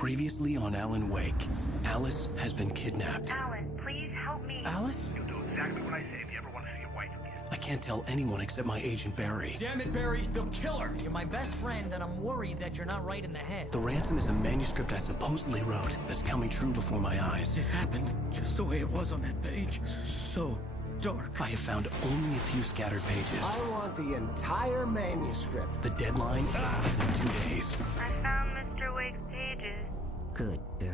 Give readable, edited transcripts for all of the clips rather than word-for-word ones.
Previously on Alan Wake, Alice has been kidnapped. Alan, please help me. Alice? You'll do exactly what I say if you ever want to see your wife again. I can't tell anyone except my agent Barry. Damn it, Barry, they'll kill her! You're my best friend, and I'm worried that you're not right in the head. The ransom is a manuscript I supposedly wrote that's coming true before my eyes. It happened just the way it was on that page. So dark. I have found only a few scattered pages. I want the entire manuscript. The deadline is in 2 days. I found Mr. Wake's pages. Good girl.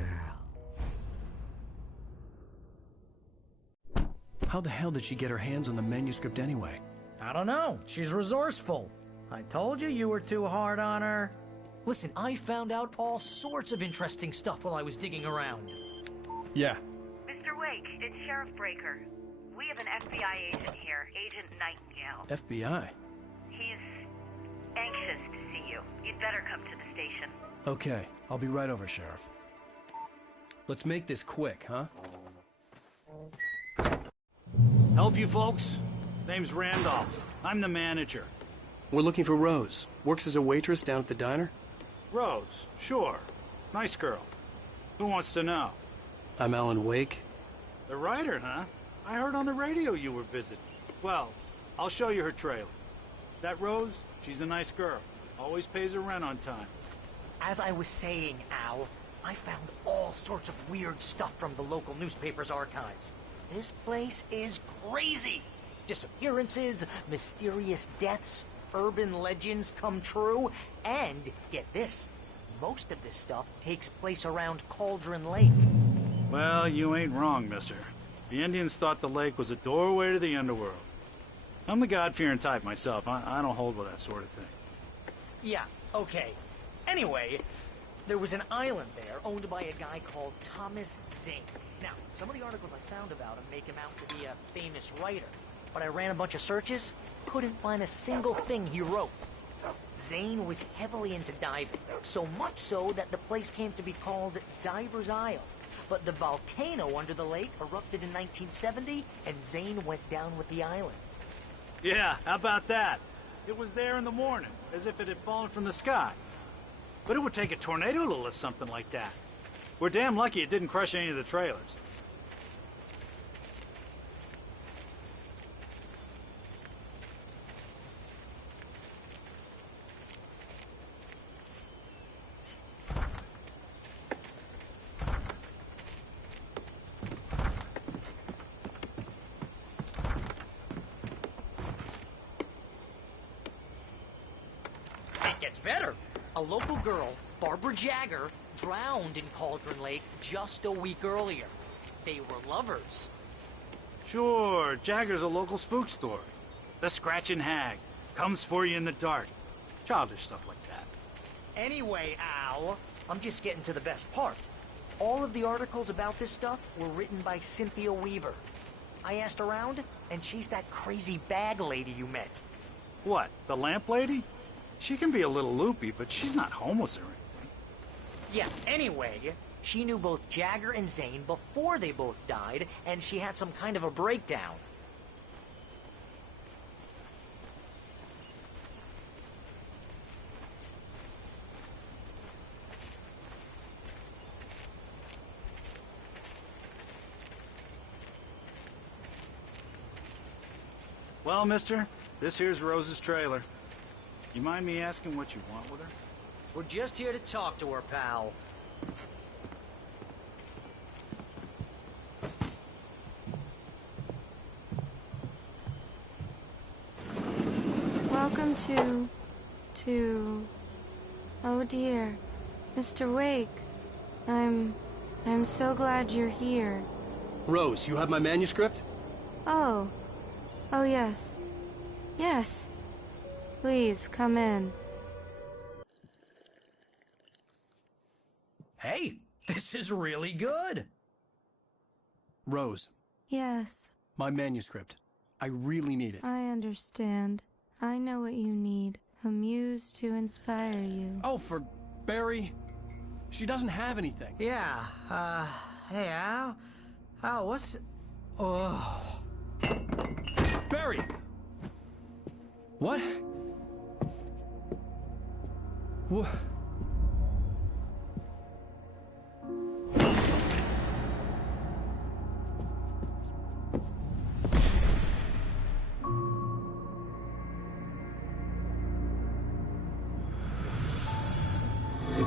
How the hell did she get her hands on the manuscript anyway? I don't know. She's resourceful. I told you were too hard on her. Listen, I found out all sorts of interesting stuff while I was digging around. Yeah. Mr. Wake, it's Sheriff Breaker. We have an FBI agent here, Agent Nightingale. FBI? He's anxious to see you. You'd better come to the station. Okay, I'll be right over, Sheriff. Let's make this quick, huh? Help you folks? Name's Randolph. I'm the manager. We're looking for Rose. Works as a waitress down at the diner. Rose, sure. Nice girl. Who wants to know? I'm Alan Wake. The writer, huh? I heard on the radio you were visiting. Well, I'll show you her trailer. That Rose, she's a nice girl. Always pays her rent on time. As I was saying, Al, I found all sorts of weird stuff from the local newspaper's archives. This place is crazy. Disappearances, mysterious deaths, urban legends come true, and get this, most of this stuff takes place around Cauldron Lake. Well, you ain't wrong, mister. The Indians thought the lake was a doorway to the underworld. I'm the God-fearing type myself. I don't hold with that sort of thing. Yeah, okay. Anyway, there was an island there owned by a guy called Thomas Zane. Now, some of the articles I found about him make him out to be a famous writer, but I ran a bunch of searches, couldn't find a single thing he wrote. Zane was heavily into diving, so much so that the place came to be called Diver's Isle. But the volcano under the lake erupted in 1970, and Zane went down with the island. Yeah, how about that? It was there in the morning, as if it had fallen from the sky. But it would take a tornado to lift something like that. We're damn lucky it didn't crush any of the trailers. It gets better. A local girl, Barbara Jagger, drowned in Cauldron Lake just a week earlier. They were lovers. Sure, Jagger's a local spook story. The Scratching Hag comes for you in the dark. Childish stuff like that. Anyway, Al, I'm just getting to the best part. All of the articles about this stuff were written by Cynthia Weaver. I asked around, and she's that crazy bag lady you met. What, the lamp lady? She can be a little loopy, but she's not homeless or anything. Yeah, anyway, she knew both Jagger and Zane before they both died, and she had some kind of a breakdown. Well, mister, this here's Rose's trailer. You mind me asking what you want with her? We're just here to talk to her, pal. Welcome to... Oh dear. Mr. Wake. I'm so glad you're here. Rose, you have my manuscript? Oh. Oh, yes. Yes. Please, come in. Hey, this is really good. Rose, Yes, my manuscript. I really need it. I understand. I know what you need. A muse to inspire you. Oh, for Barry? She doesn't have anything. Yeah, hey, Al? Al, what's... Oh... Barry! What? What?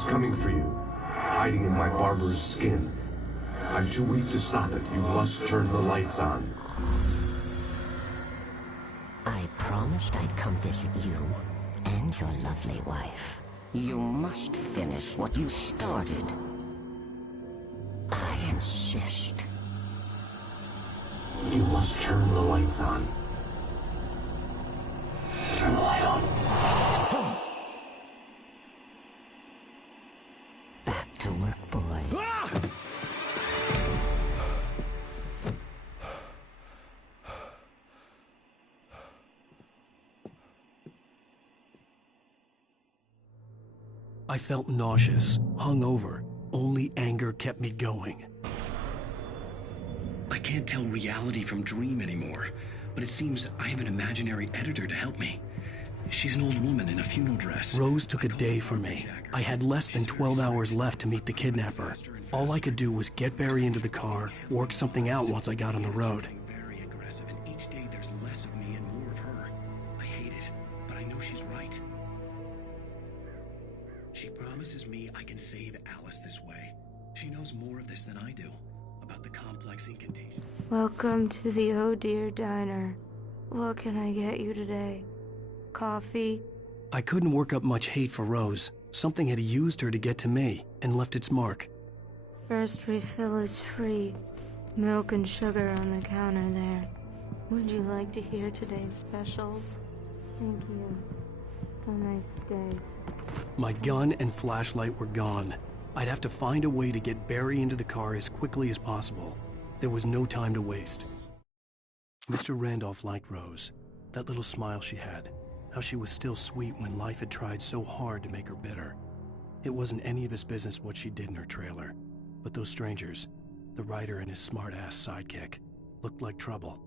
coming for you, hiding in my barber's skin. I'm too weak to stop it. You must turn the lights on. I promised I'd come visit you and your lovely wife. You must finish what you started. I insist. You must turn the lights on. Turn the light on. Back to work, boy. I felt nauseous, hungover. Only anger kept me going. I can't tell reality from dream anymore, but it seems I have an imaginary editor to help me. She's an old woman in a funeral dress. Rose took a day from me. I had less than 12 hours left to meet the kidnapper. All I could do was get Barry into the car, work something out once I got on the road. Very aggressive, and each day there's less of me and more of her. I hate it, but I know she's right. She promises me I can save Alice this way. She knows more of this than I do, about the complex incantation. Welcome to the Oh Dear Diner. What can I get you today? Coffee? I couldn't work up much hate for Rose. Something had used her to get to me and left its mark. First refill is free. Milk and sugar on the counter there. Would you like to hear today's specials? Thank you. Have a nice day. My gun and flashlight were gone. I'd have to find a way to get Barry into the car as quickly as possible. There was no time to waste. Mr. Randolph liked Rose. That little smile she had. How she was still sweet when life had tried so hard to make her bitter. It wasn't any of his business what she did in her trailer. But those strangers, the writer and his smart-ass sidekick, looked like trouble.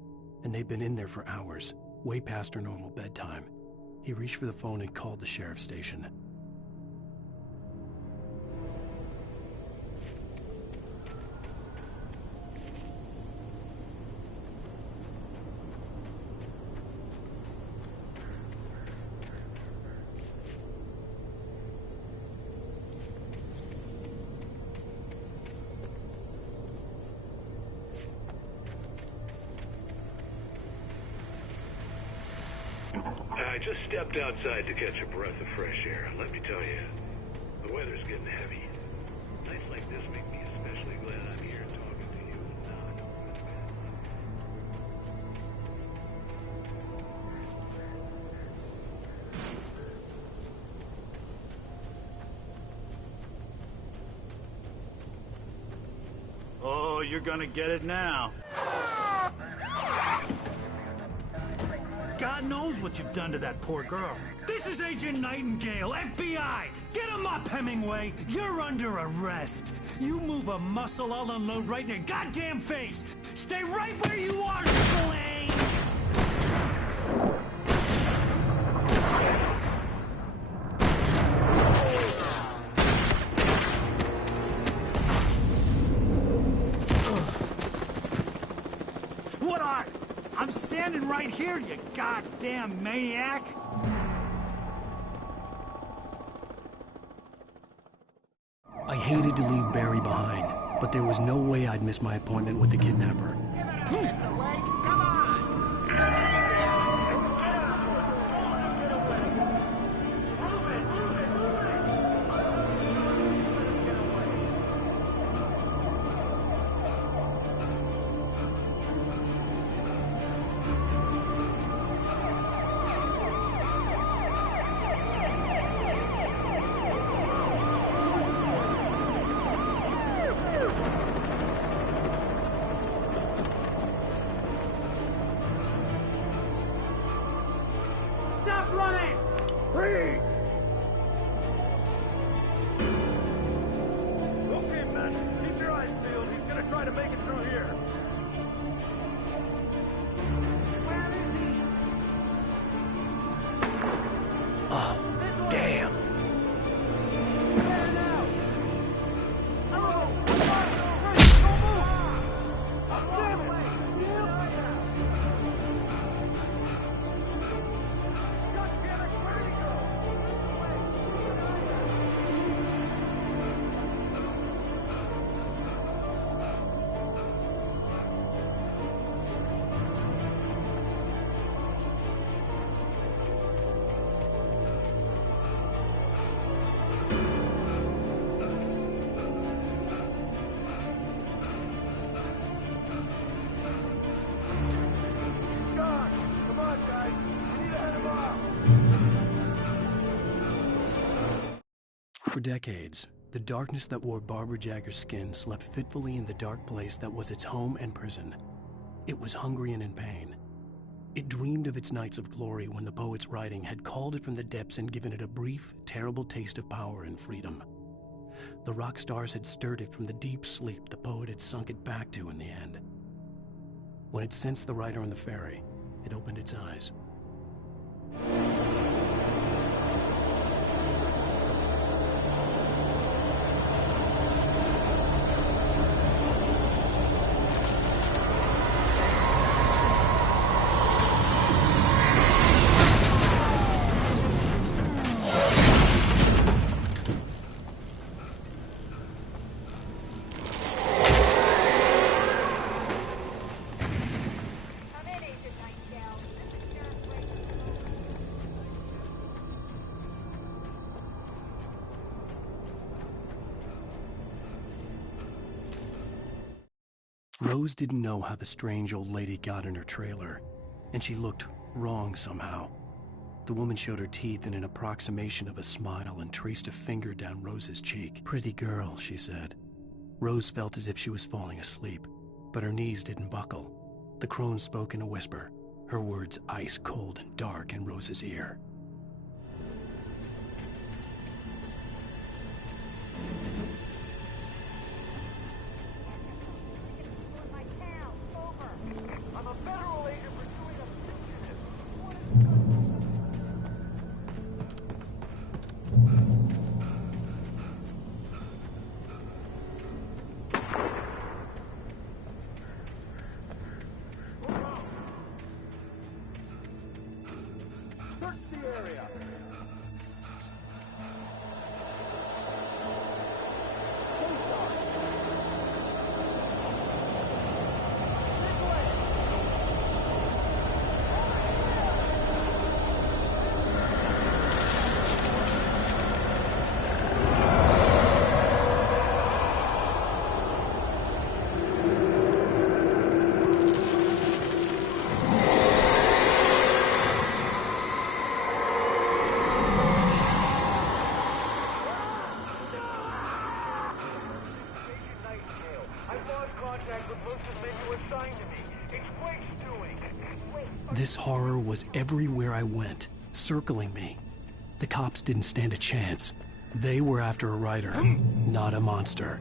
And they'd been in there for hours, way past her normal bedtime. He reached for the phone and called the sheriff's station. I just stepped outside to catch a breath of fresh air. Let me tell you, the weather's getting heavy. Nights like this make me especially glad I'm here talking to you and not with a bad Oh, you're gonna get it now. God knows what you've done to that poor girl. This is Agent Nightingale, FBI! Get him up, Hemingway! You're under arrest! You move a muscle, I'll unload right in your goddamn face! Stay right where you are, Slane! What are? I'm standing right here, you goddamn maniac! I hated to leave Barry behind, but there was no way I'd miss my appointment with the kidnapper. Give it up, Mr. Wake! Come on! Take it easy! decades, the darkness that wore Barbara Jagger's skin slept fitfully in the dark place that was its home and prison. It was hungry and in pain. It dreamed of its nights of glory when the poet's writing had called it from the depths and given it a brief, terrible taste of power and freedom. The rock stars had stirred it from the deep sleep the poet had sunk it back to in the end. When it sensed the writer on the ferry, it opened its eyes. Rose didn't know how the strange old lady got in her trailer, and she looked wrong somehow. The woman showed her teeth in an approximation of a smile and traced a finger down Rose's cheek. "Pretty girl," she said. Rose felt as if she was falling asleep, but her knees didn't buckle. The crone spoke in a whisper, her words ice cold and dark in Rose's ear. This horror was everywhere I went, circling me. The cops didn't stand a chance. They were after a writer, not a monster.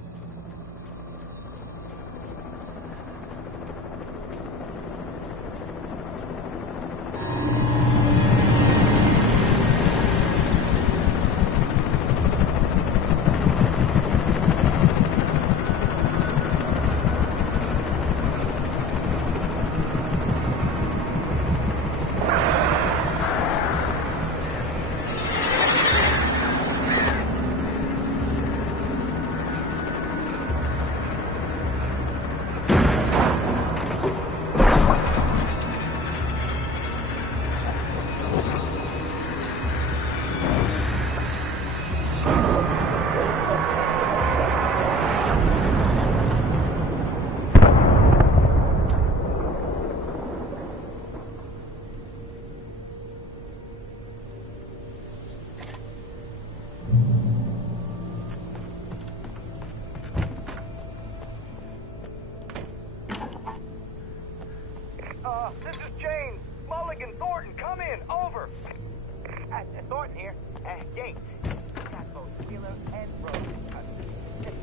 This is James. Mulligan, Thornton, come in. Over. Thornton here. James. Got both Wheeler and Rose. Just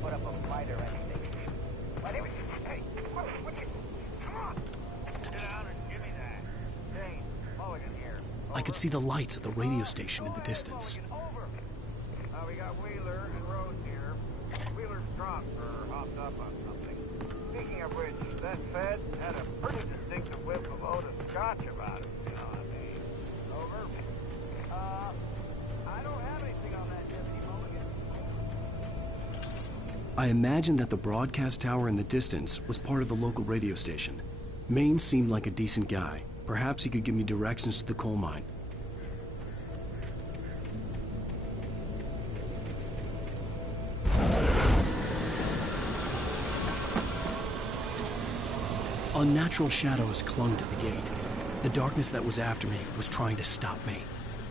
put up a fight or anything. But anyway, hey, what you... Come on. Sit down and give me that. James, Mulligan here. Over. I could see the lights of the radio station in the distance. Mulligan, we got Wheeler and Rose here. Wheeler's dropped or hopped up on something. Speaking of which, that Fed had a pretty distinctive whiff of Otis Scotch about it, you know what I mean? Over. I don't have anything on that, Deputy Mulligan. I imagined that the broadcast tower in the distance was part of the local radio station. Maine seemed like a decent guy. Perhaps he could give me directions to the coal mine. Unnatural shadows clung to the gate. The darkness that was after me was trying to stop me.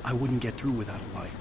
I wouldn't get through without a light.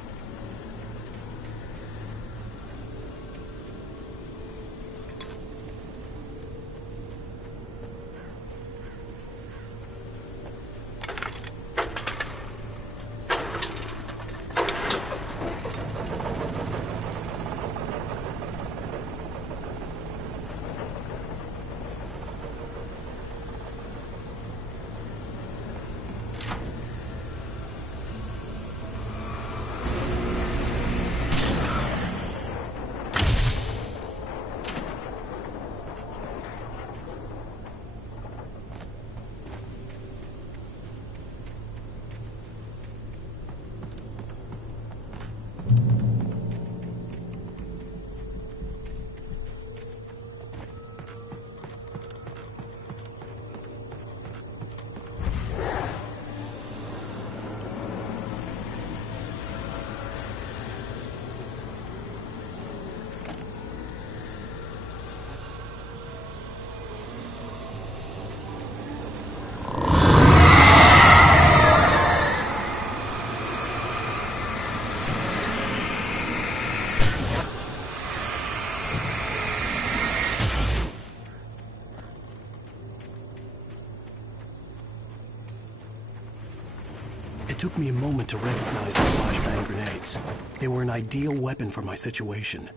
took me a moment to recognize the flashbang grenades. They were an ideal weapon for my situation.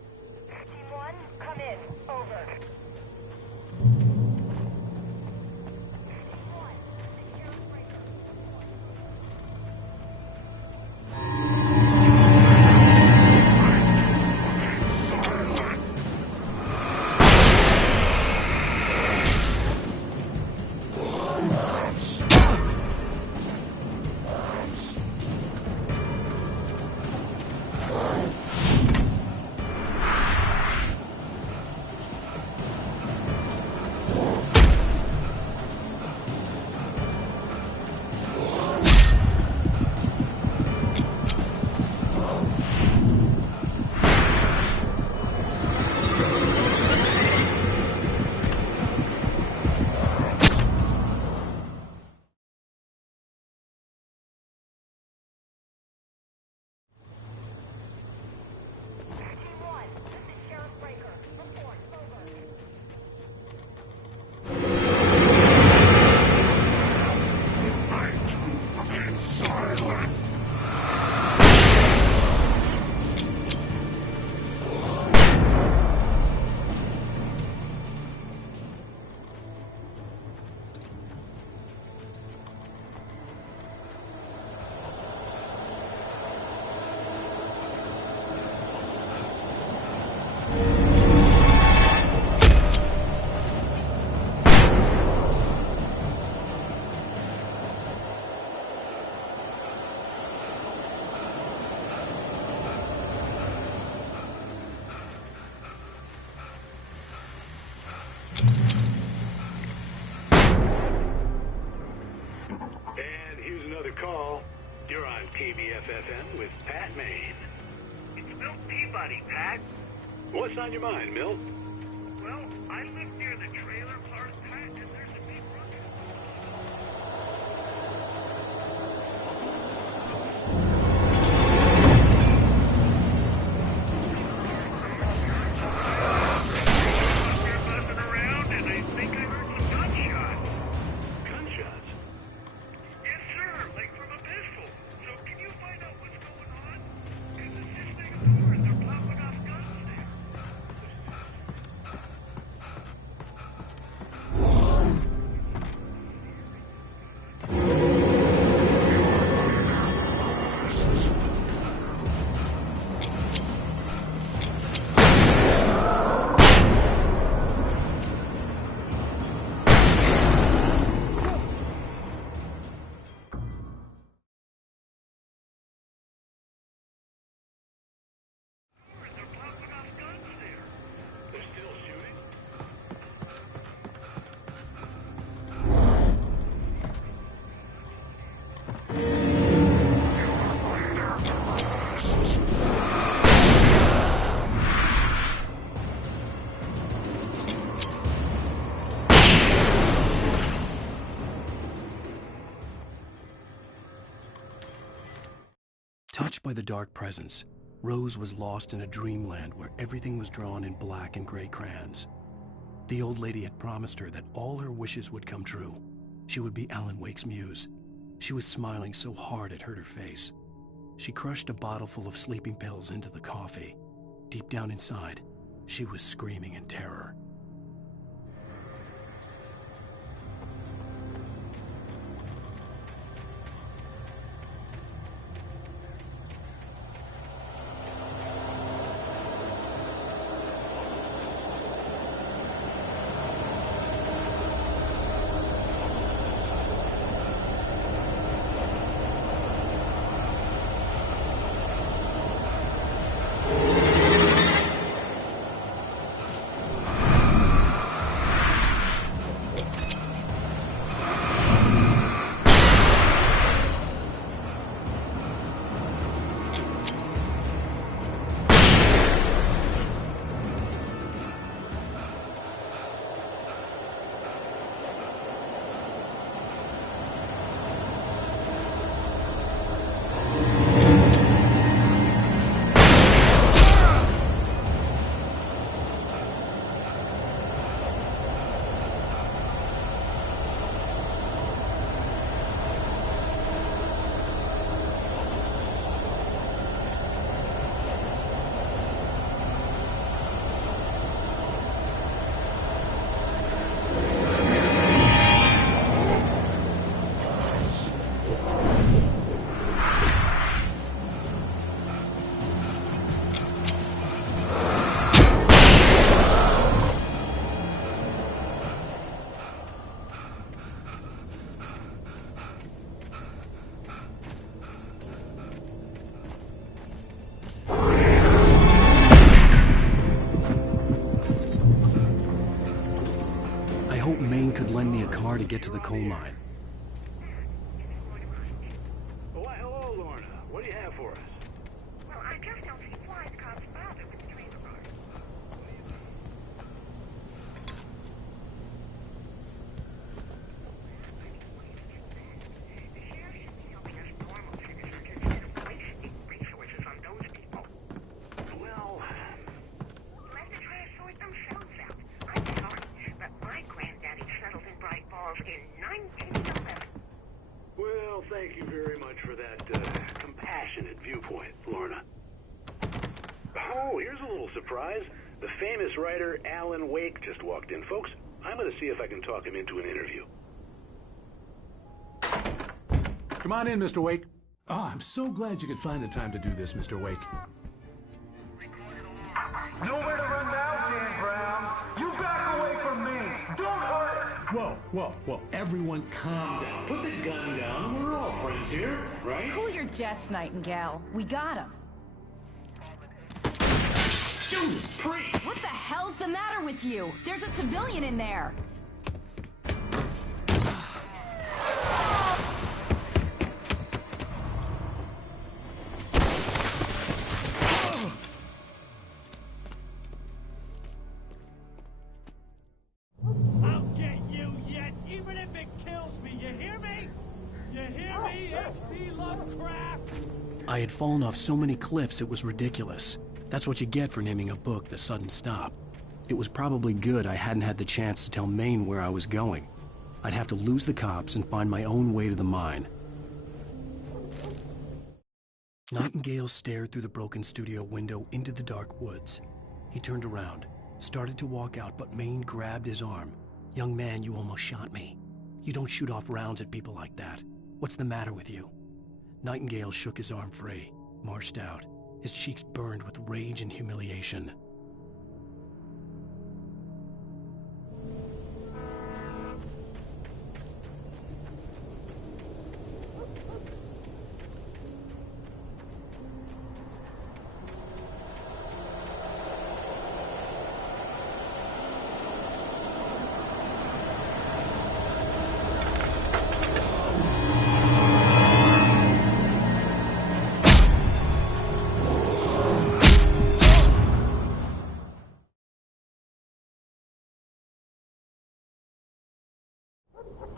Team 1, come in. Over. And here's another call. You're on KBFFM with Pat Maine. It's Milt Peabody, Pat. What's on your mind, Milt? Well, I live near the trailer park, Pat, and there's a big ruckus. They're buzzing around, and I think I heard some gunshots. Gunshots? Yes, sir, like from a pistol. So can you find out what's going on? Because it's just next door, and they're popping off guns there. They're still shooting? Touched by the dark presence, Rose was lost in a dreamland where everything was drawn in black and gray crayons. The old lady had promised her that all her wishes would come true. She would be Alan Wake's muse. She was smiling so hard it hurt her face. She crushed a bottle full of sleeping pills into the coffee. Deep down inside, she was screaming in terror. hoped Maine could lend me a car to get to the coal mine. Why, hello, Lorna. What do you have for us? Well, I just don't see why the cops bothered with the train car. The sheriff should be helping us normal citizens instead of wasting resources on those people. Well, Let the trash sort themselves out. I'm sorry, but my granddaddy settled in Bright Falls in 1911. well, thank you very much for that compassionate viewpoint, Lorna. Oh, here's a little surprise. The famous writer Alan Wake just walked in. Folks, I'm going to see if I can talk him into an interview. Come on in, Mr. Wake. Oh, I'm so glad you could find the time to do this, Mr. Wake. Nowhere to run now, Dan Brown. You back away from me. Don't hurt. Whoa. Everyone calm down. Put the gun down. We're all friends here, right? Cool your jets, Nightingale. We got him. Judas Priest! What the hell's the matter with you? There's a civilian in there. I'll get you yet, even if it kills me. You hear me? You hear me, H.P. Lovecraft? I had fallen off so many cliffs it was ridiculous. That's what you get for naming a book The Sudden Stop. It was probably good I hadn't had the chance to tell Maine where I was going. I'd have to lose the cops and find my own way to the mine. Nightingale stared through the broken studio window into the dark woods. He turned around, started to walk out, but Maine grabbed his arm. "Young man, you almost shot me. You don't shoot off rounds at people like that. What's the matter with you?" Nightingale shook his arm free, marched out. His cheeks burned with rage and humiliation.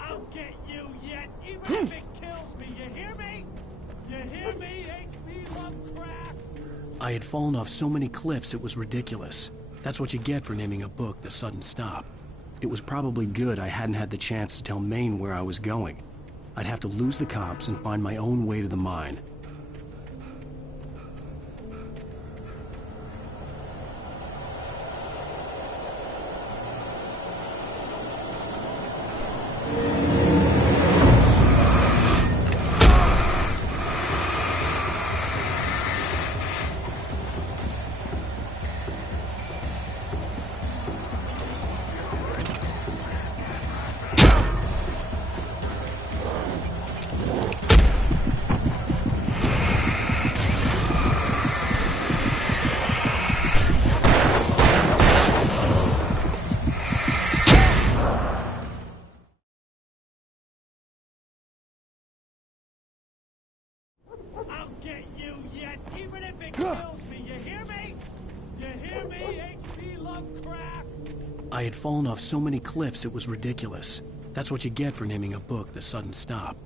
I'll get you yet, even if it kills me. You hear me? You hear me, H.P. Lovecraft? I had fallen off so many cliffs it was ridiculous. That's what you get for naming a book The Sudden Stop. It was probably good I hadn't had the chance to tell Maine where I was going. I'd have to lose the cops and find my own way to the mine. I'll get you yet, even if it kills me. You hear me? You hear me, H.P. Lovecraft? I had fallen off so many cliffs it was ridiculous. That's what you get for naming a book The Sudden Stop.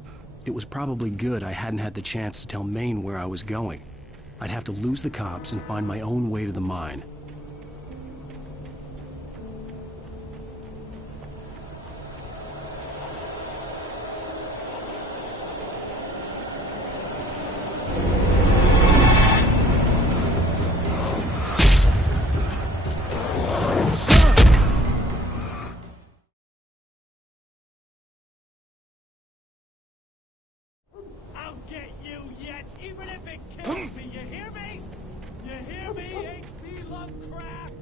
It was probably good I hadn't had the chance to tell Maine where I was going. I'd have to lose the cops and find my own way to the mine. I'll get you yet, even if it kills me. You hear me? You hear me, H.P. Lovecraft?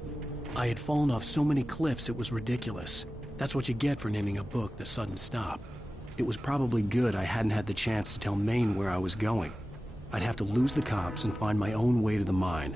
I had fallen off so many cliffs it was ridiculous. That's what you get for naming a book The Sudden Stop. It was probably good I hadn't had the chance to tell Maine where I was going. I'd have to lose the cops and find my own way to the mine.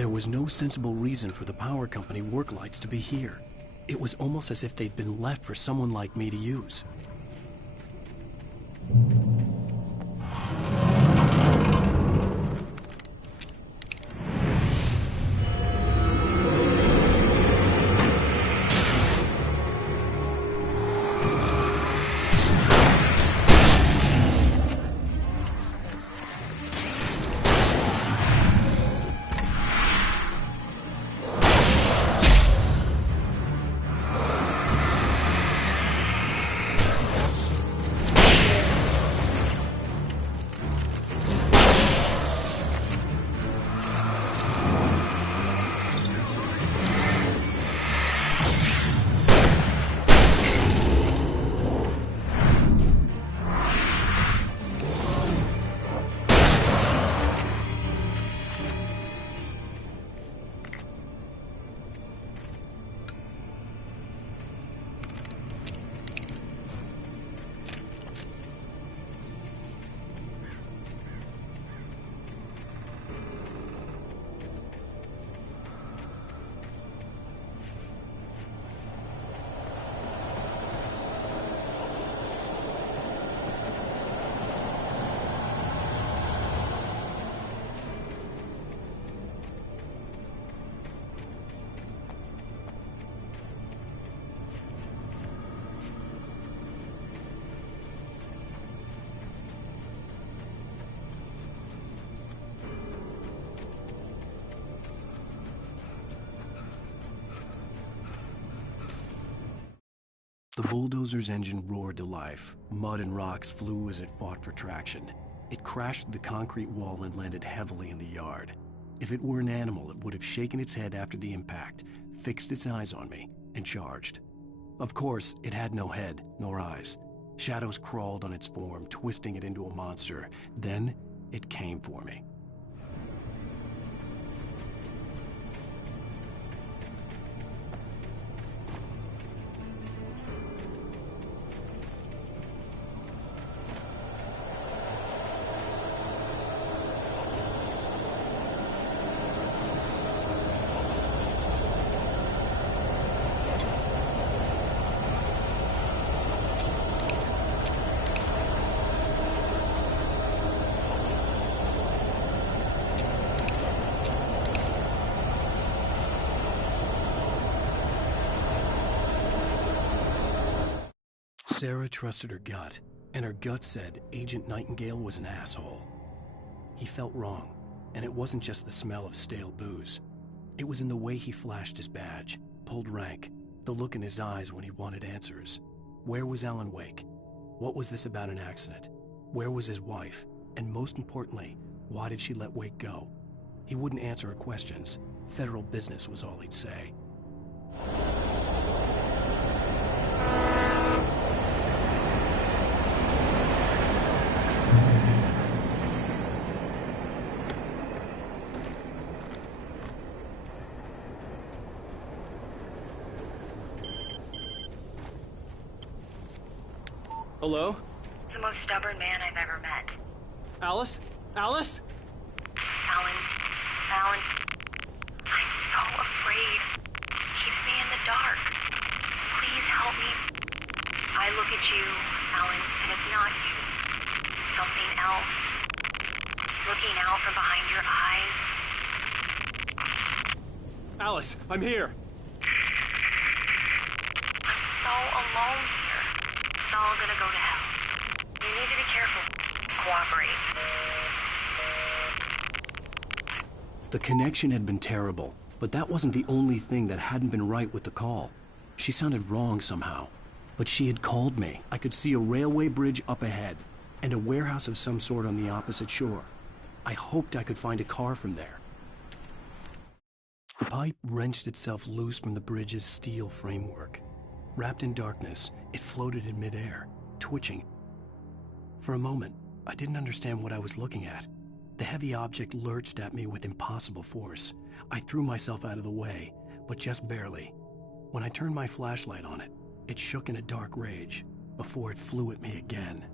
There was no sensible reason for the power company work lights to be here. It was almost as if they'd been left for someone like me to use. The bulldozer's engine roared to life. Mud and rocks flew as it fought for traction. It crashed through the concrete wall and landed heavily in the yard. If it were an animal, it would have shaken its head after the impact, fixed its eyes on me, and charged. Of course, it had no head, nor eyes. Shadows crawled on its form, twisting it into a monster. Then, it came for me. Sarah trusted her gut, and her gut said Agent Nightingale was an asshole. He felt wrong, and it wasn't just the smell of stale booze. It was in the way he flashed his badge, pulled rank, the look in his eyes when he wanted answers. Where was Alan Wake? What was this about an accident? Where was his wife? And most importantly, why did she let Wake go? He wouldn't answer her questions. Federal business was all he'd say. Hello? The most stubborn man I've ever met. Alice? Alice? Alan. Alan. I'm so afraid. Keeps me in the dark. Please help me. I look at you, Alan, and it's not you. It's something else. Looking out from behind your eyes. Alice, I'm here. I'm so alone here. It's all gonna go to hell. You need to be careful. Cooperate. The connection had been terrible, but that wasn't the only thing that hadn't been right with the call. She sounded wrong somehow, but she had called me. I could see a railway bridge up ahead, and a warehouse of some sort on the opposite shore. I hoped I could find a car from there. The pipe wrenched itself loose from the bridge's steel framework. Wrapped in darkness, it floated in midair, twitching. For a moment, I didn't understand what I was looking at. The heavy object lurched at me with impossible force. I threw myself out of the way, but just barely. When I turned my flashlight on it, it shook in a dark rage, before it flew at me again.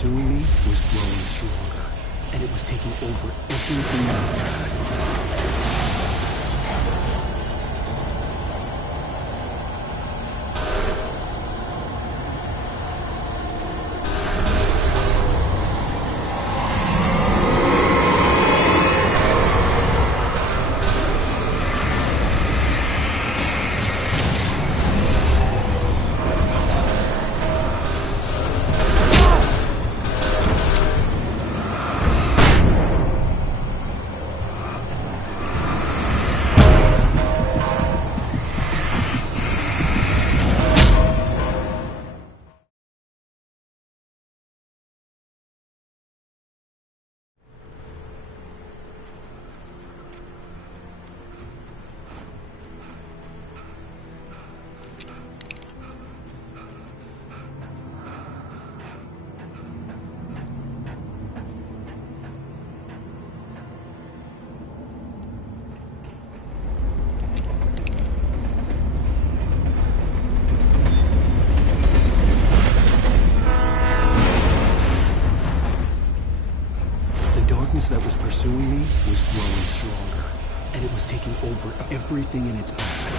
pursuing me was growing stronger, and it was taking over everything in its path. That was pursuing me was growing stronger, and it was taking over everything in its path.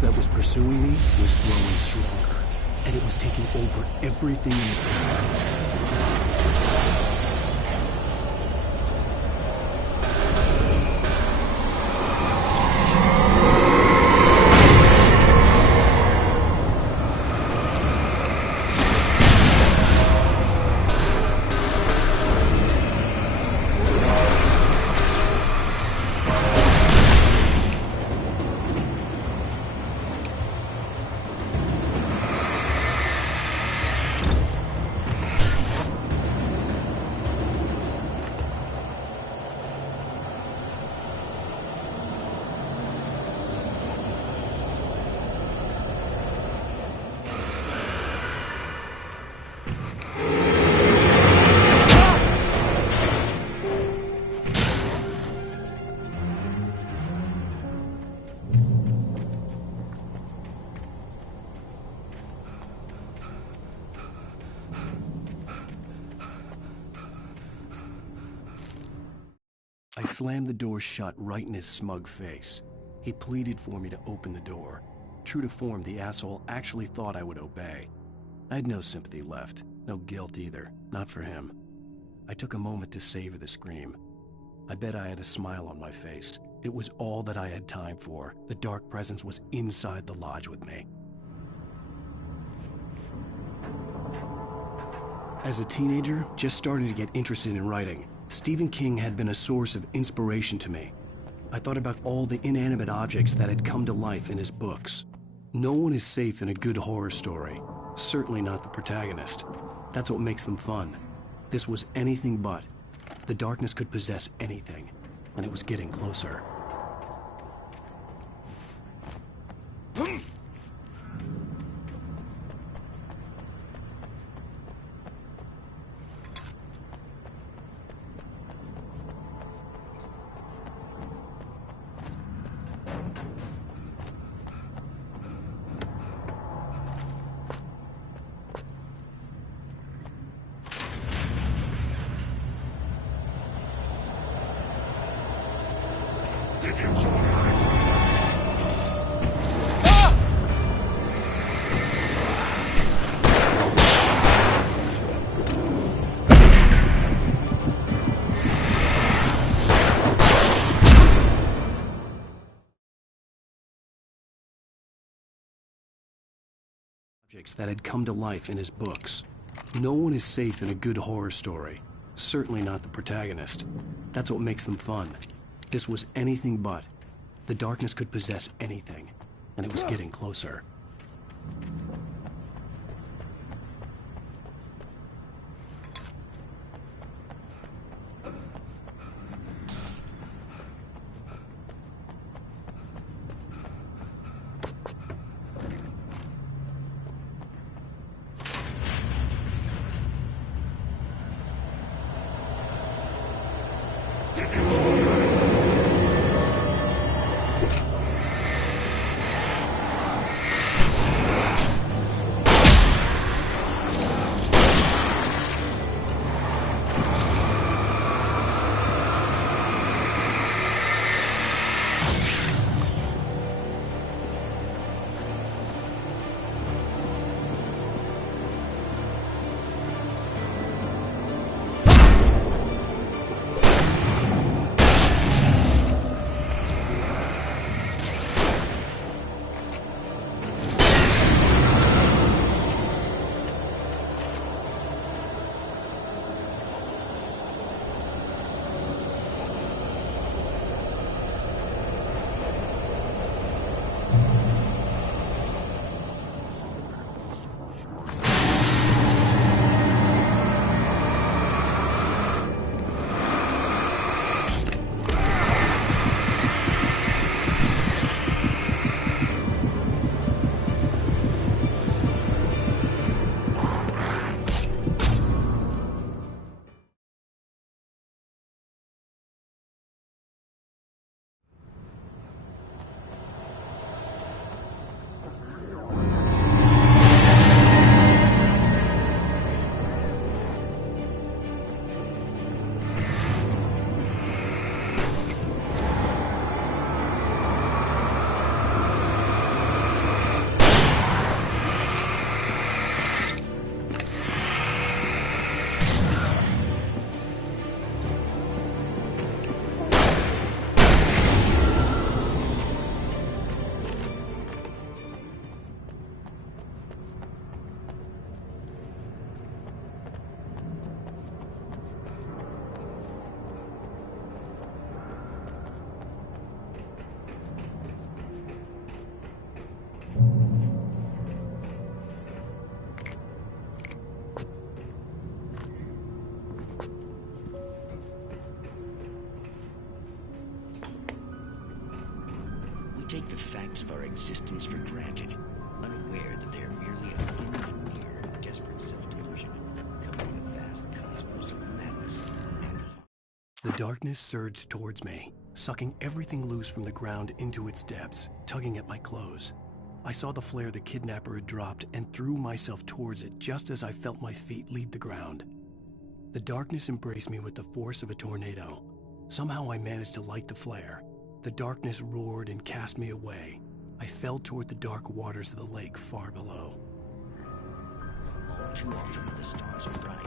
That was pursuing me was growing stronger, and it was taking over everything in its path. I slammed the door shut right in his smug face. He pleaded for me to open the door. True to form, the asshole actually thought I would obey. I had no sympathy left, no guilt either, not for him. I took a moment to savor the scream. I bet I had a smile on my face. It was all that I had time for. The dark presence was inside the lodge with me. As a teenager, just starting to get interested in writing, Stephen King had been a source of inspiration to me. I thought about all the inanimate objects that had come to life in his books. No one is safe in a good horror story. Certainly not the protagonist. That's what makes them fun. This was anything but. The darkness could possess anything, and it was getting closer. Objects that had come to life in his books. No one is safe in a good horror story. Certainly not the protagonist. That's what makes them fun. This was anything but. The darkness could possess anything, and it was getting closer. Take the facts of our existence for granted, unaware that they are merely a thin veneer of desperate self-delusion, covering a vast cosmos of madness and... The darkness surged towards me, sucking everything loose from the ground into its depths, tugging at my clothes. I saw the flare the kidnapper had dropped and threw myself towards it just as I felt my feet leave the ground. The darkness embraced me with the force of a tornado. Somehow I managed to light the flare. The darkness roared and cast me away. I fell toward the dark waters of the lake far below. All too often the stars are bright.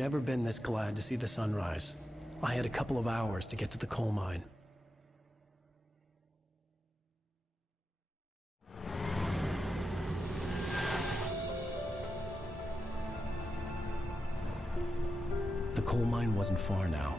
never been this glad to see the sunrise. I had a couple of hours to get to the coal mine. The coal mine wasn't far now.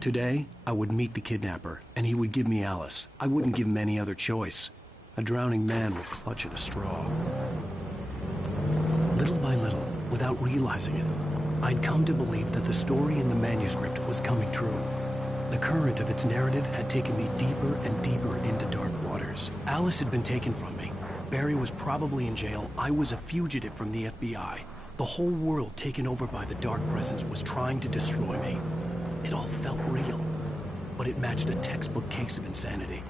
Today, I would meet the kidnapper, and he would give me Alice. I wouldn't give him any other choice. A drowning man will clutch at a straw. Little by little, without realizing it, I'd come to believe that the story in the manuscript was coming true. The current of its narrative had taken me deeper and deeper into dark waters. Alice had been taken from me. Barry was probably in jail. I was a fugitive from the FBI. The whole world taken over by the Dark Presence was trying to destroy me. It all felt real, but it matched a textbook case of insanity.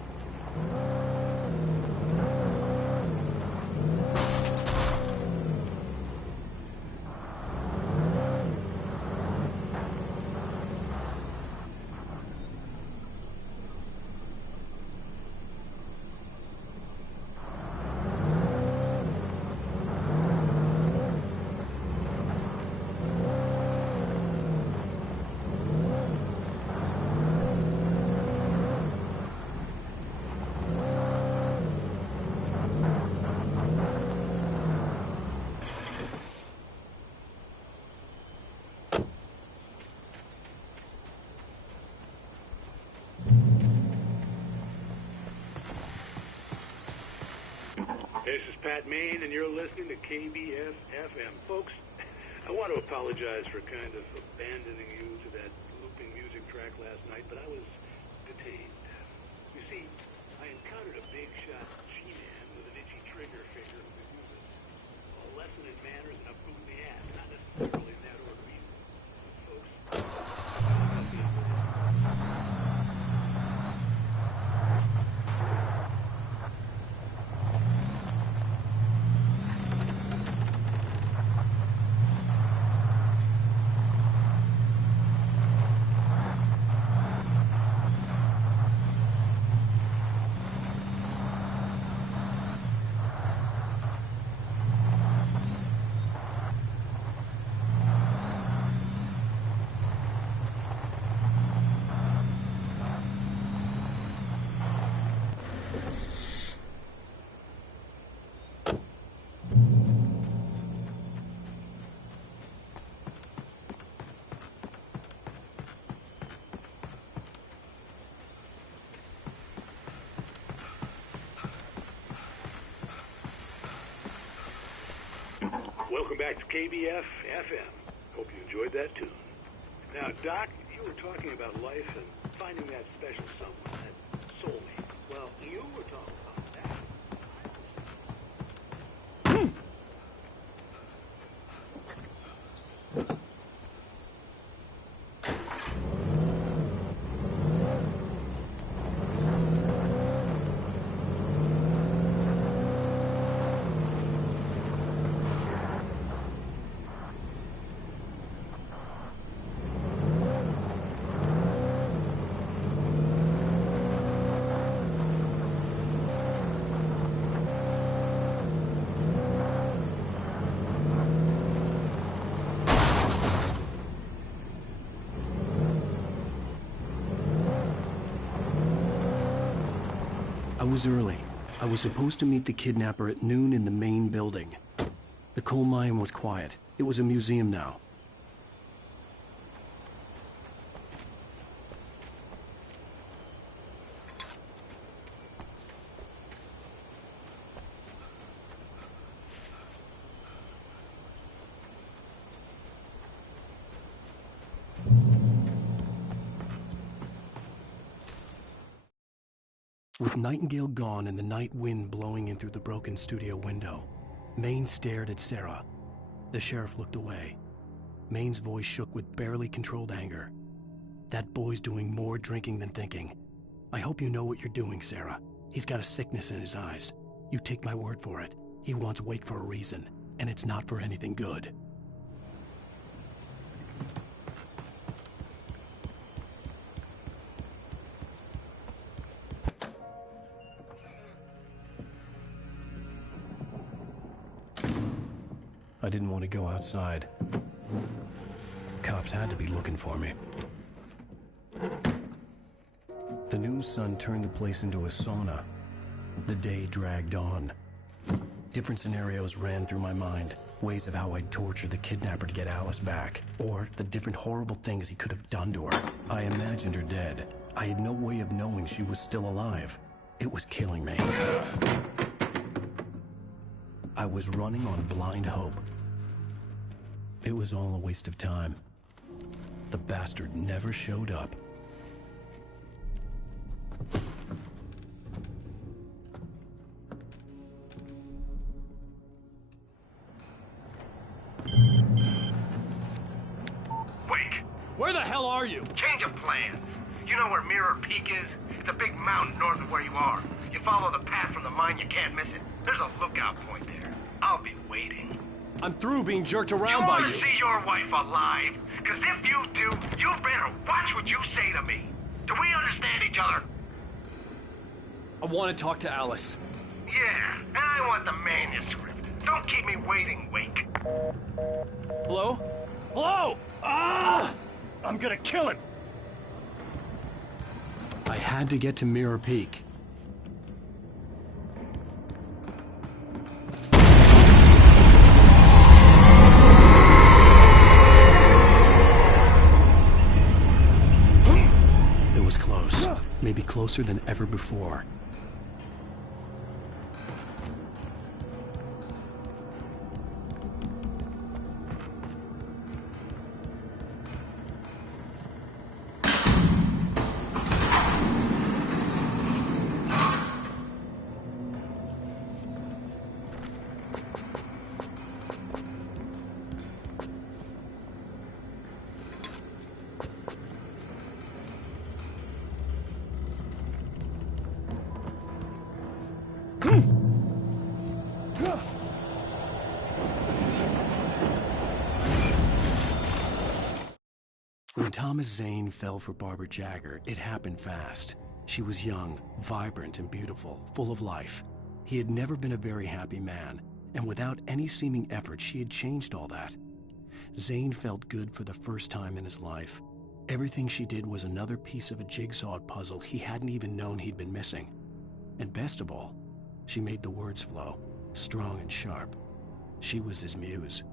This is Pat Maine, and you're listening to KBF-FM. Folks, I want to apologize for kind of abandoning you to that looping music track last night, but I was detained. You see, I encountered a big shot G-man with an itchy trigger finger who could use a lesson in manners and a boot in the ass, not necessarily in that order either. But folks, welcome back to KBF-FM. Hope you enjoyed that tune. Now, Doc, you were talking about life and finding that special someone, that soulmate. Well, you were talking about that. I was early. I was supposed to meet the kidnapper at noon in the main building. The coal mine was quiet. It was a museum now. With Nightingale gone and the night wind blowing in through the broken studio window, Maine stared at Sarah. The sheriff looked away. Maine's voice shook with barely controlled anger. That boy's doing more drinking than thinking. I hope you know what you're doing, Sarah. He's got a sickness in his eyes. You take my word for it. He wants Wake for a reason, and it's not for anything good. I didn't want to go outside. Cops had to be looking for me. The noon sun turned the place into a sauna. The day dragged on. Different scenarios ran through my mind. Ways of how I'd torture the kidnapper to get Alice back. Or the different horrible things he could have done to her. I imagined her dead. I had no way of knowing she was still alive. It was killing me. I was running on blind hope. It was all a waste of time. The bastard never showed up. Wake! Where the hell are you? Change of plans. You know where Mirror Peak is? It's a big mountain north of where you are. You follow the path from the mine, you can't miss it. There's a lookout point there. I'll be waiting. I'm through being jerked around by You you. want to see your wife alive? Because if you do, you better watch what you say to me. Do we understand each other? I want to talk to Alice. Yeah, and I want the manuscript. Don't keep me waiting, Wake. Hello? Hello! Ah! I'm gonna kill him! I had to get to Mirror Peak. It was close. Maybe closer than ever before. When Thomas Zane fell for Barbara Jagger, it happened fast. She was young, vibrant, and beautiful, full of life. He had never been a very happy man, and without any seeming effort, she had changed all that. Zane felt good for the first time in his life. Everything she did was another piece of a jigsaw puzzle he hadn't even known he'd been missing. And best of all, she made the words flow, strong and sharp. She was his muse.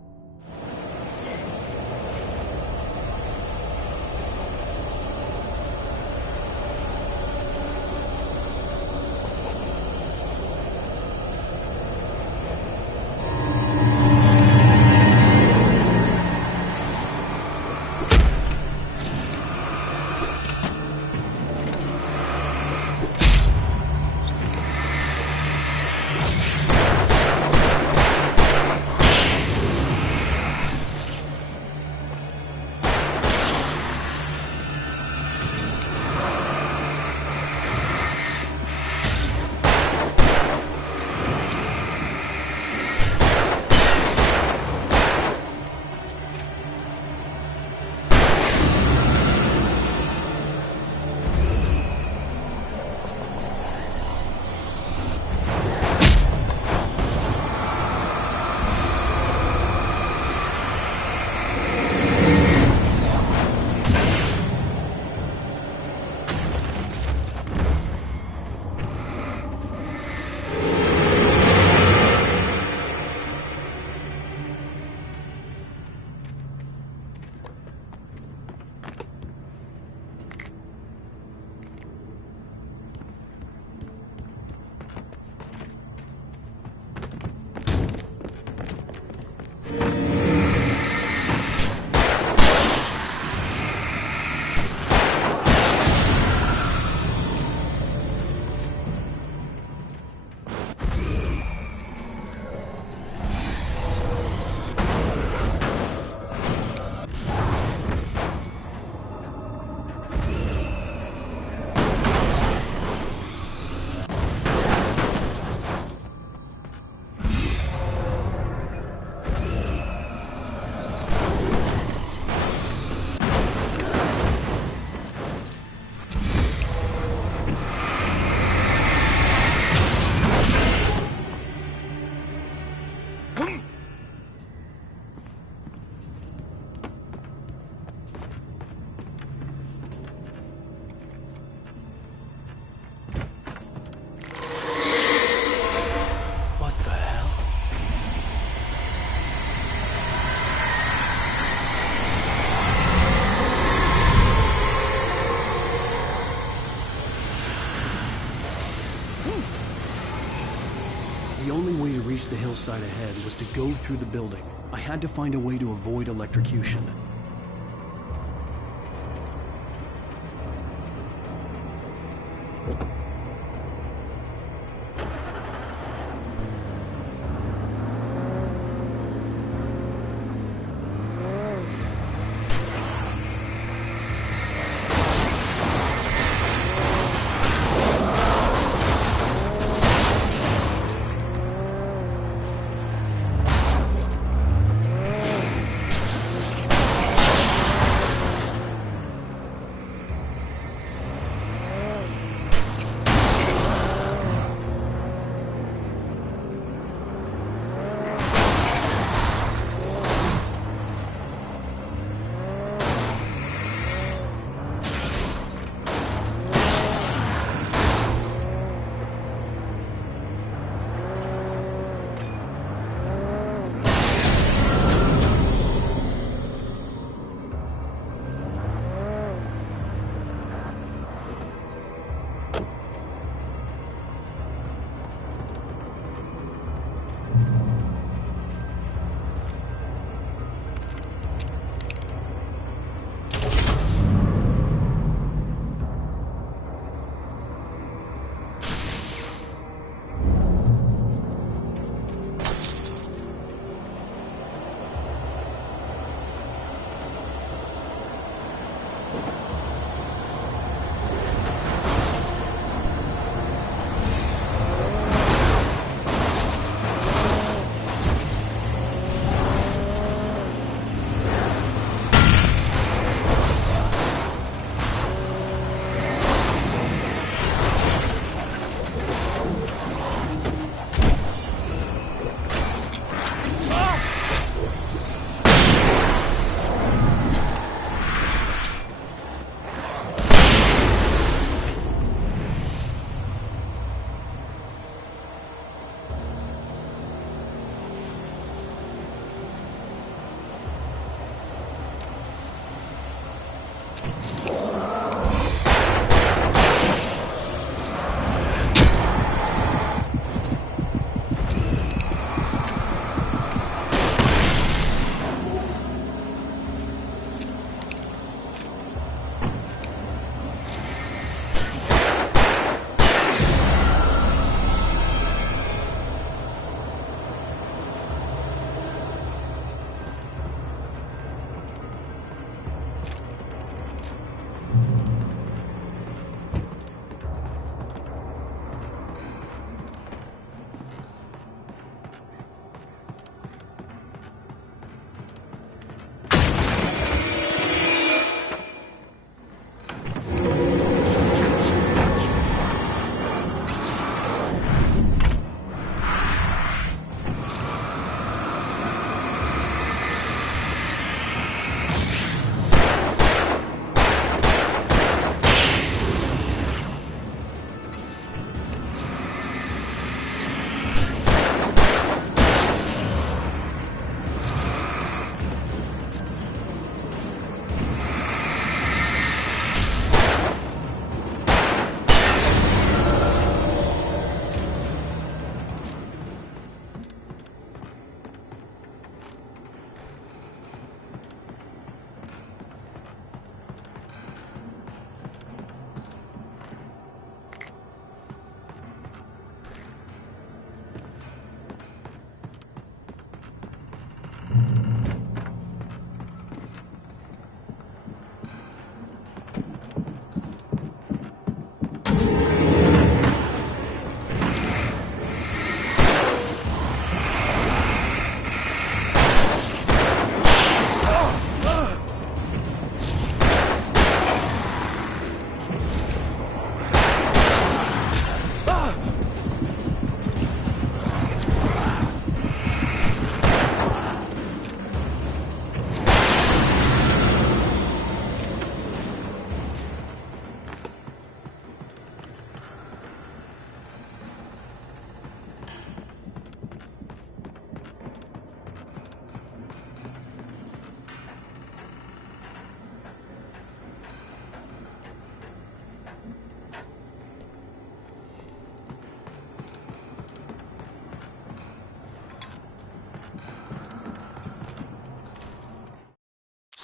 The only way to reach the hillside ahead was to go through the building. I had to find a way to avoid electrocution.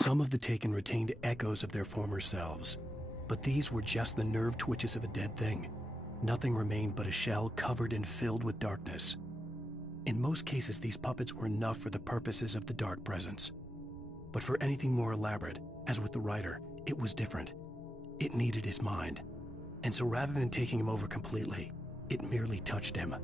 Some of the Taken retained echoes of their former selves, but these were just the nerve twitches of a dead thing. Nothing remained but a shell covered and filled with darkness. In most cases, these puppets were enough for the purposes of the Dark Presence. But for anything more elaborate, as with the writer, it was different. It needed his mind. And so rather than taking him over completely, it merely touched him.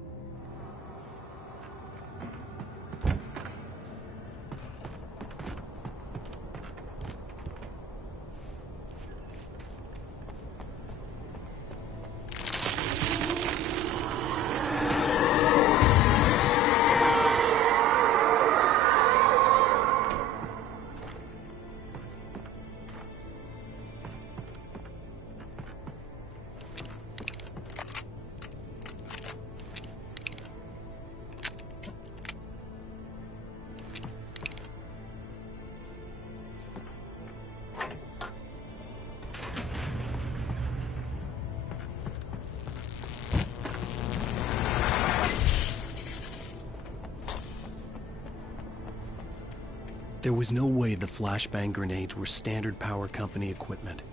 There was no way the flashbang grenades were standard power company equipment.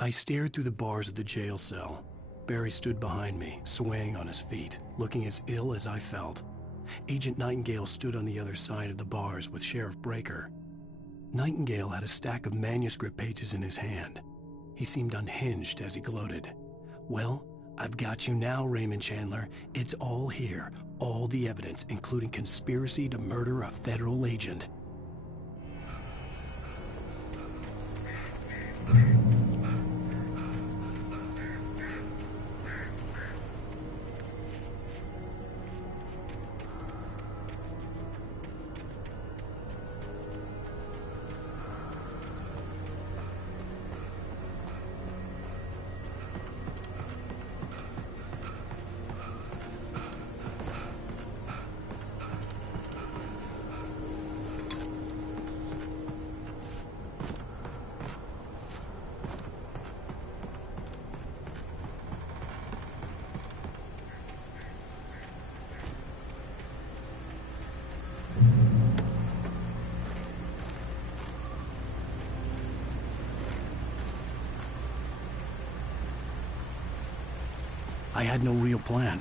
I stared through the bars of the jail cell. Barry stood behind me, swaying on his feet, looking as ill as I felt. Agent Nightingale stood on the other side of the bars with Sheriff Breaker. Nightingale had a stack of manuscript pages in his hand. He seemed unhinged as he gloated. "Well, I've got you now, Raymond Chandler. It's all here. All the evidence, including conspiracy to murder a federal agent." I had no real plan.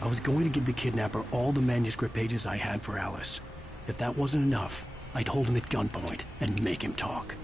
I was going to give the kidnapper all the manuscript pages I had for Alice. If that wasn't enough, I'd hold him at gunpoint and make him talk.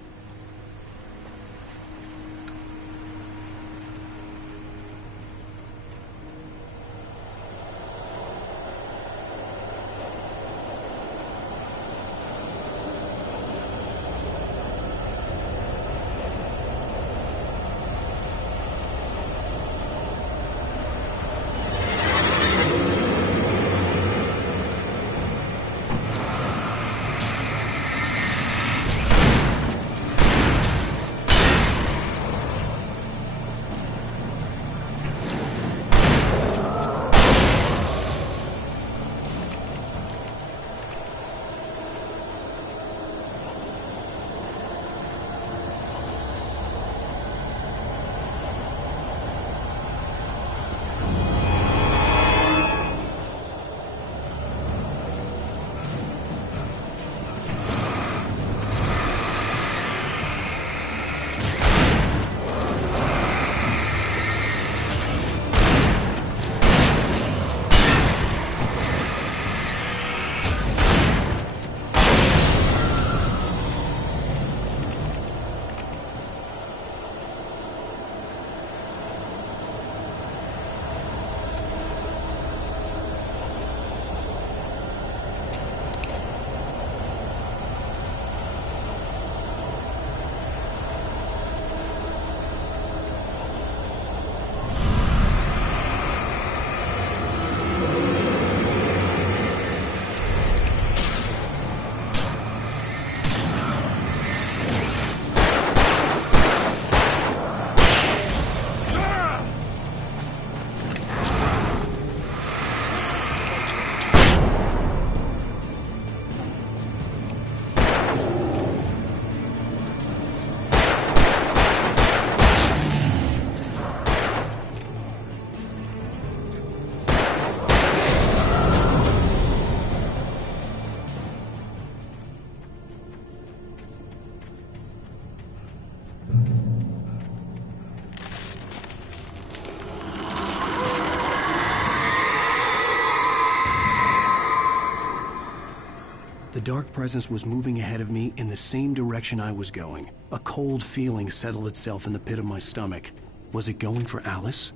The dark presence was moving ahead of me in the same direction I was going. A cold feeling settled itself in the pit of my stomach. Was it going for Alice?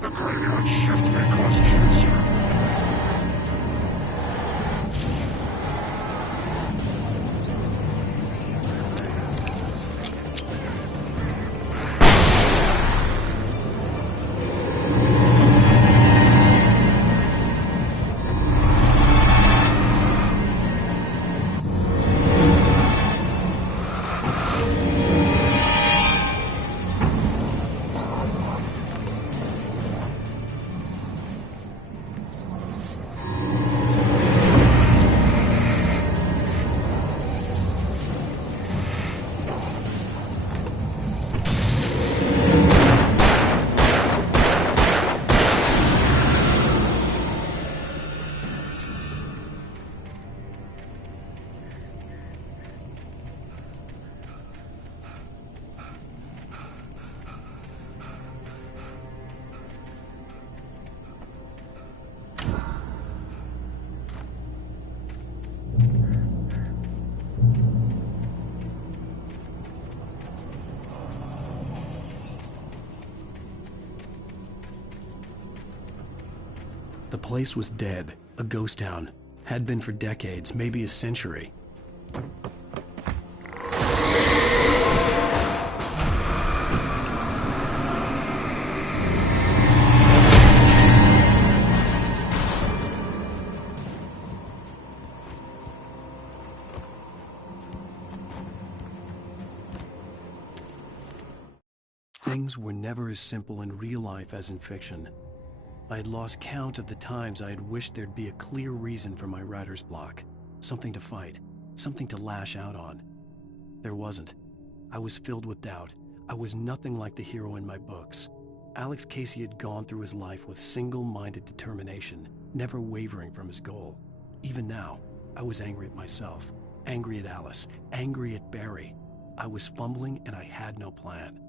The graveyard shift may cause cancer. The place was dead, a ghost town. Had been for decades, maybe a century. Things were never as simple in real life as in fiction. I had lost count of the times I had wished there'd be a clear reason for my writer's block. Something to fight, something to lash out on. There wasn't. I was filled with doubt. I was nothing like the hero in my books. Alex Casey had gone through his life with single-minded determination, never wavering from his goal. Even now, I was angry at myself, angry at Alice, angry at Barry. I was fumbling and I had no plan.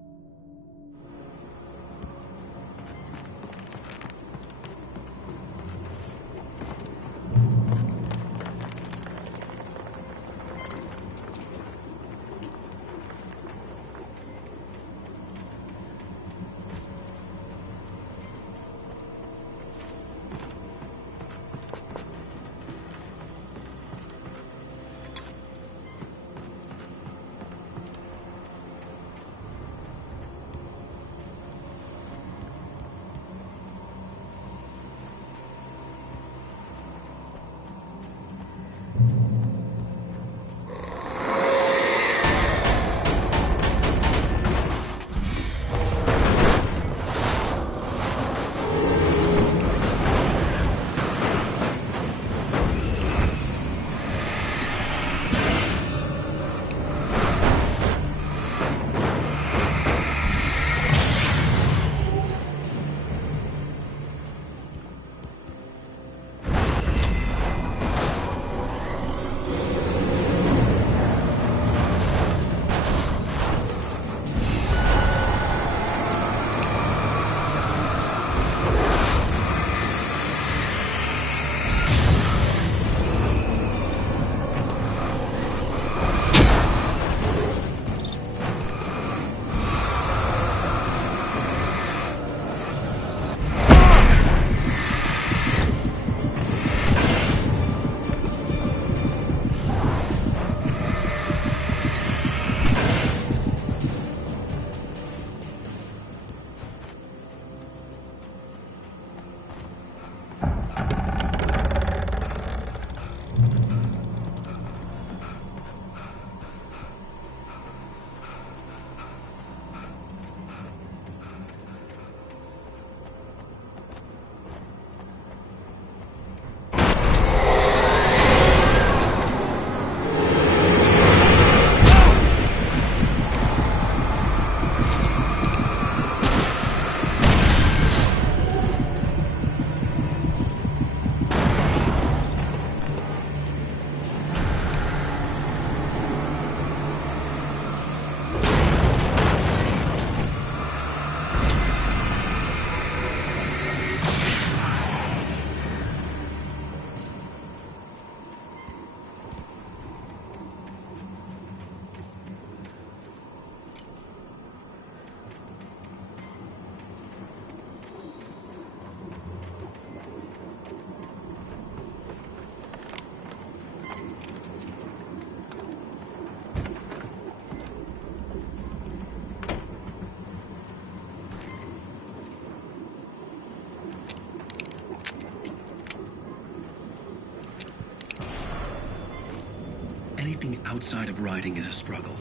Anything outside of riding is a struggle.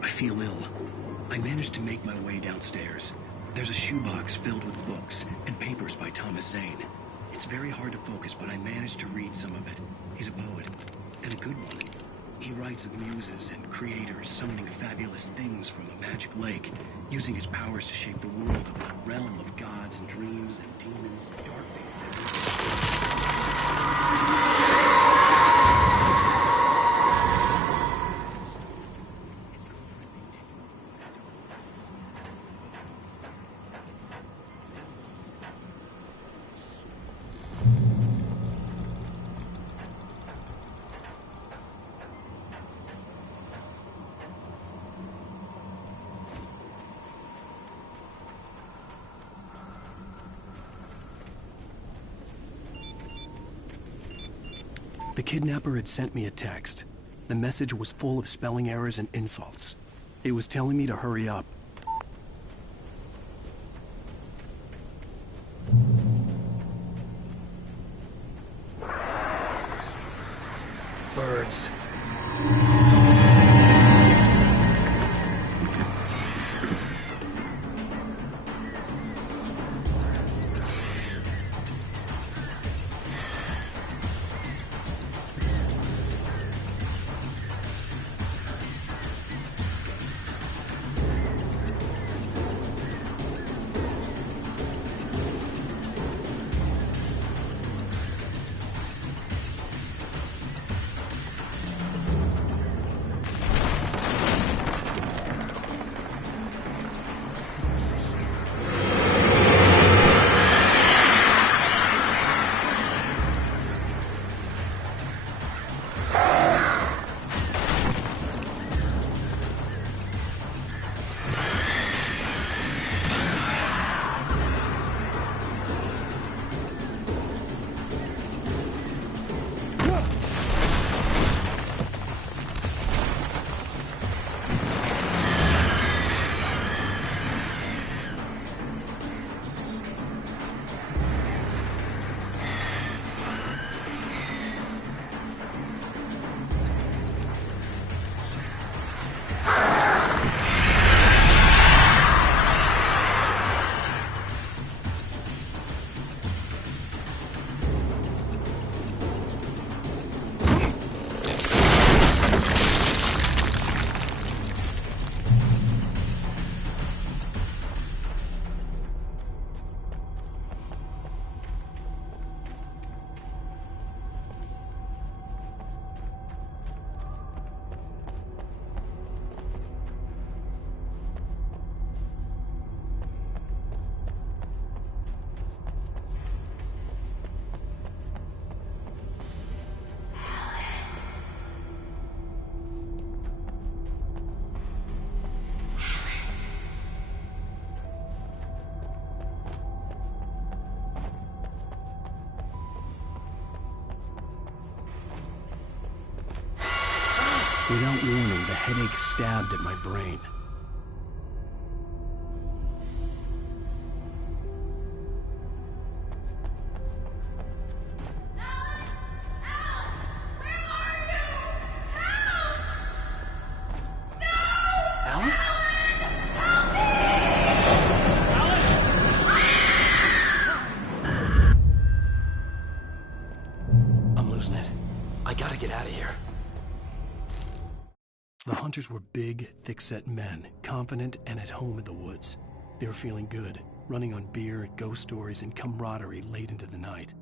I feel ill. I managed to make my way downstairs. There's a shoebox filled with books and papers by Thomas Zane. It's very hard to focus, but I managed to read some of it. He's a poet, and a good one. He writes of muses and creators summoning fabulous things from a magic lake, using his powers to shape the world of a realm of gods and dreams and demons, dark things The kidnapper had sent me a text. The message was full of spelling errors and insults. It was telling me to hurry up. Birds. Without warning, the headache stabbed at my brain. Alice? I'm losing it. I gotta get out of here. The hunters were big, thick-set men, confident and at home in the woods. They were feeling good, running on beer, ghost stories, and camaraderie late into the night.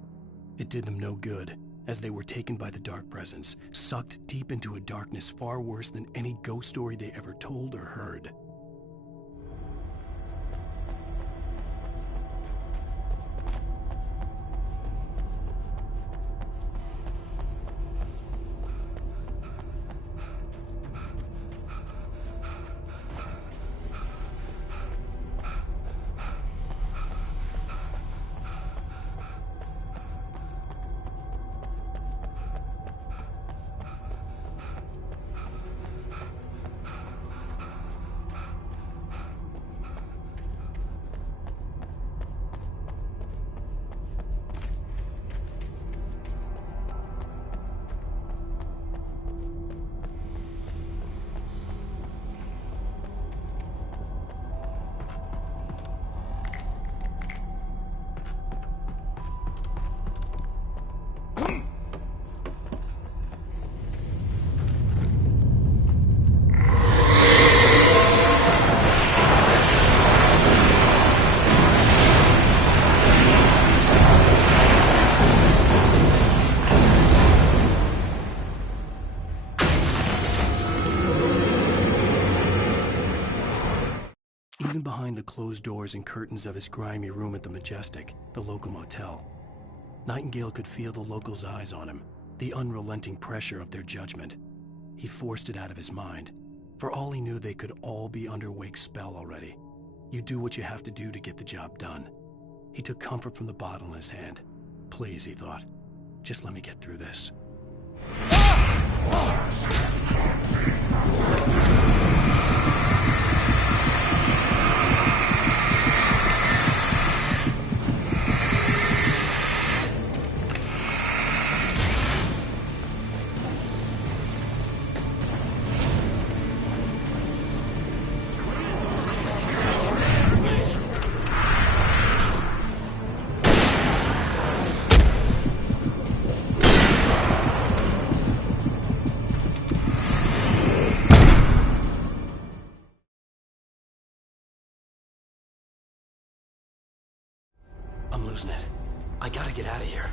It did them no good, as they were taken by the dark presence, sucked deep into a darkness far worse than any ghost story they ever told or heard. Even behind the closed doors and curtains of his grimy room at the Majestic, the local motel, Nightingale could feel the locals' eyes on him, the unrelenting pressure of their judgment. He forced it out of his mind. For all he knew, they could all be under Wake's spell already. You do what you have to do to get the job done. He took comfort from the bottle in his hand. Please, he thought, just let me get through this. I'm losing it. I gotta get out of here.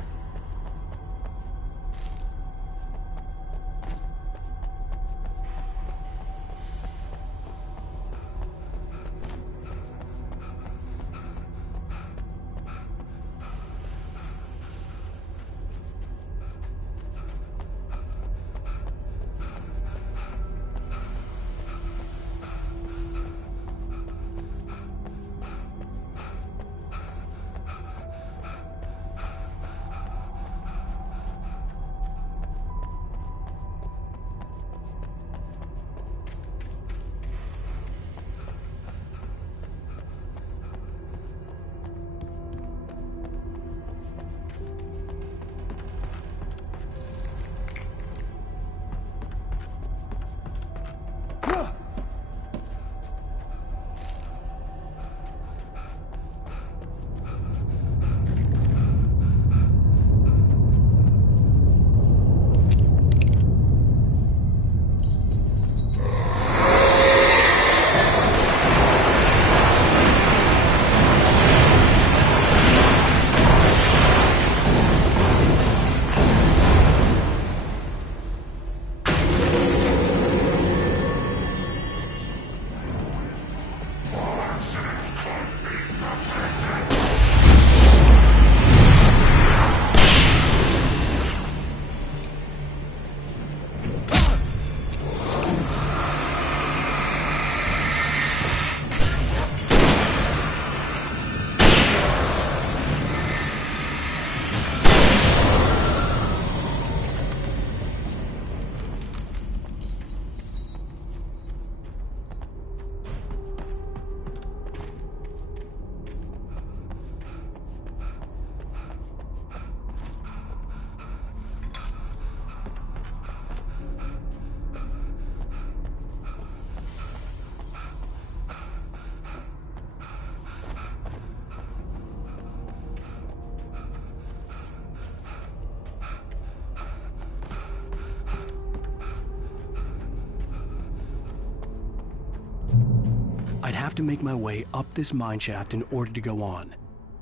I'd have to make my way up this mine shaft in order to go on.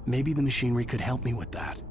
Maybe the machinery could help me with that.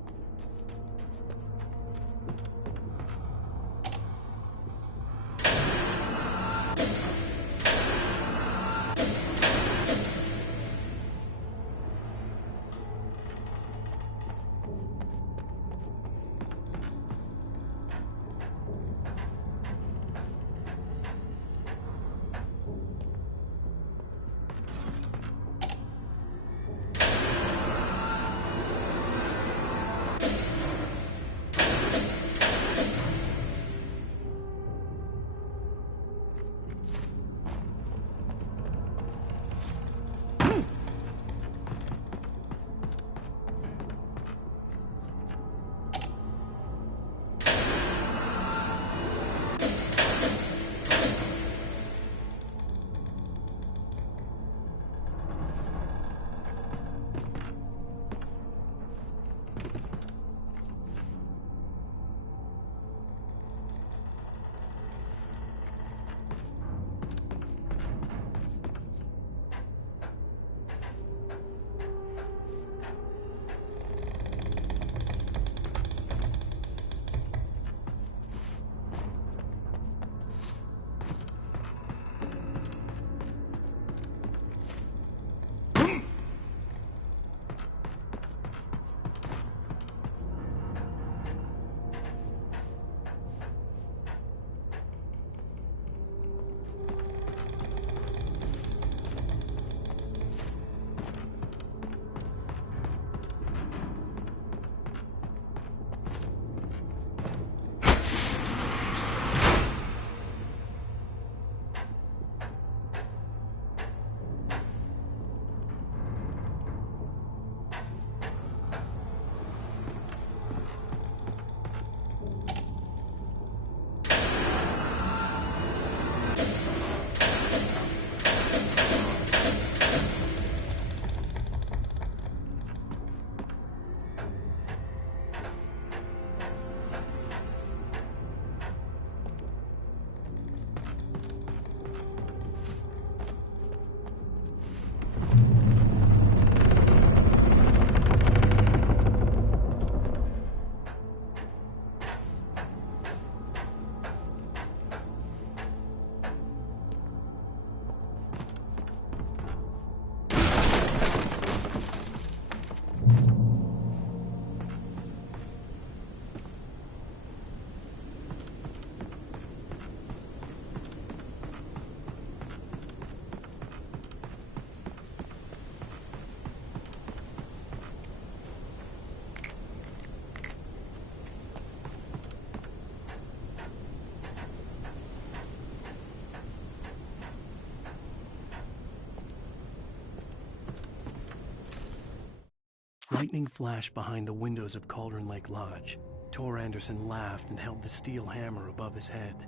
Lightning flashed behind the windows of Cauldron Lake Lodge. Tor Anderson laughed and held the steel hammer above his head.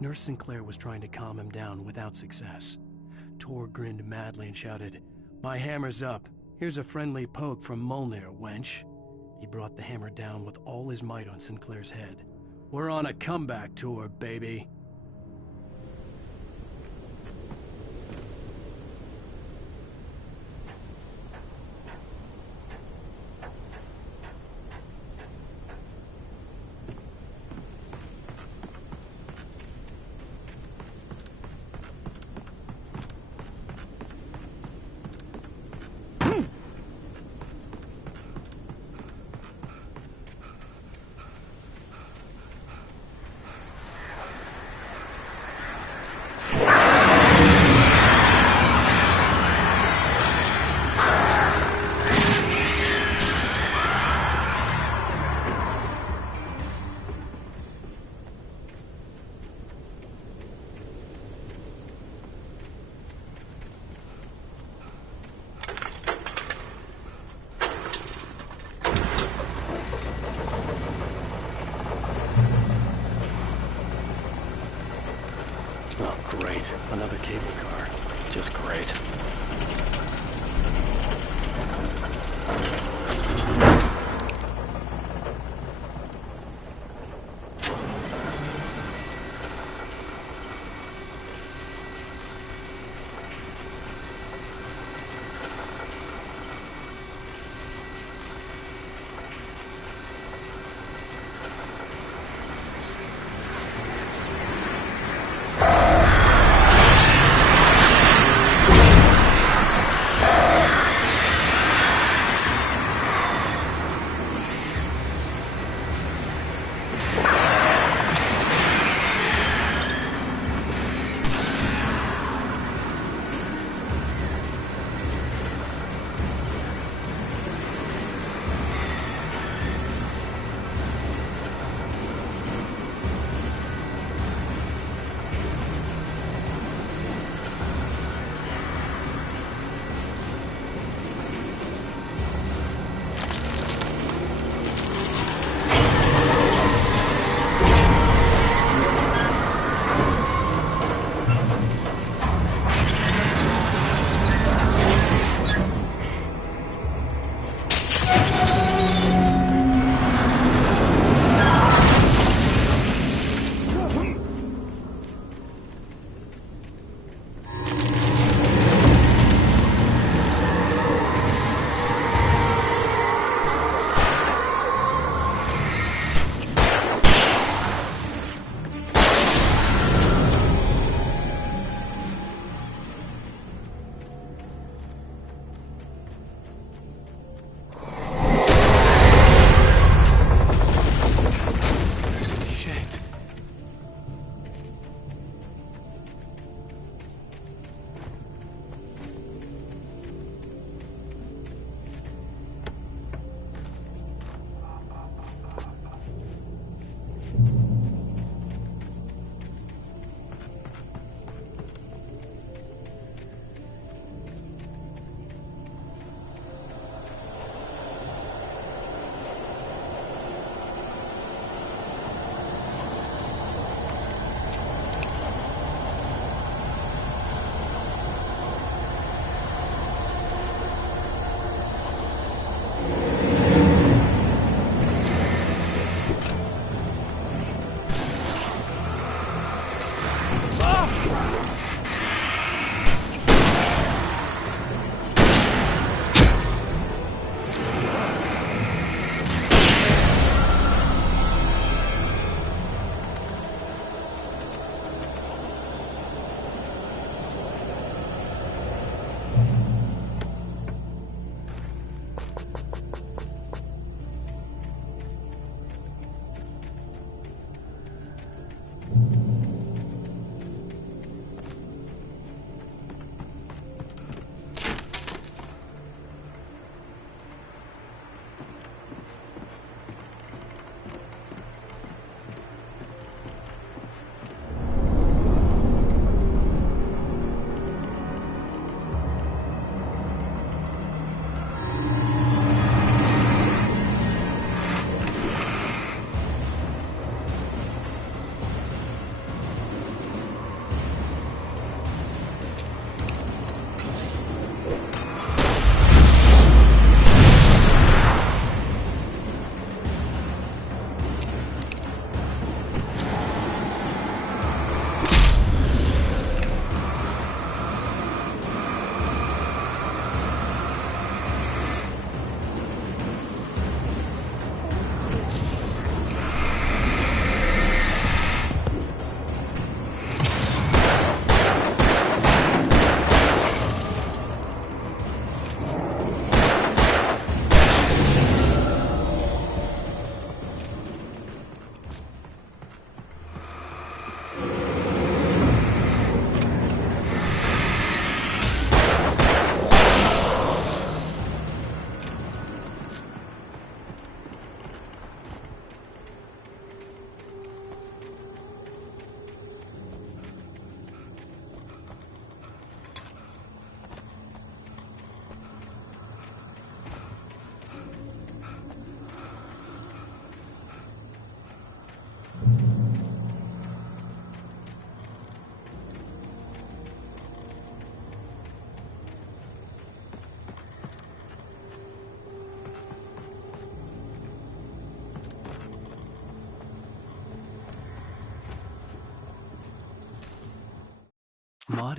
Nurse Sinclair was trying to calm him down without success. Tor grinned madly and shouted, "My hammer's up. Here's a friendly poke from Molnir, wench." He brought the hammer down with all his might on Sinclair's head. "We're on a comeback tour, baby." Great. Another cable car. Just great.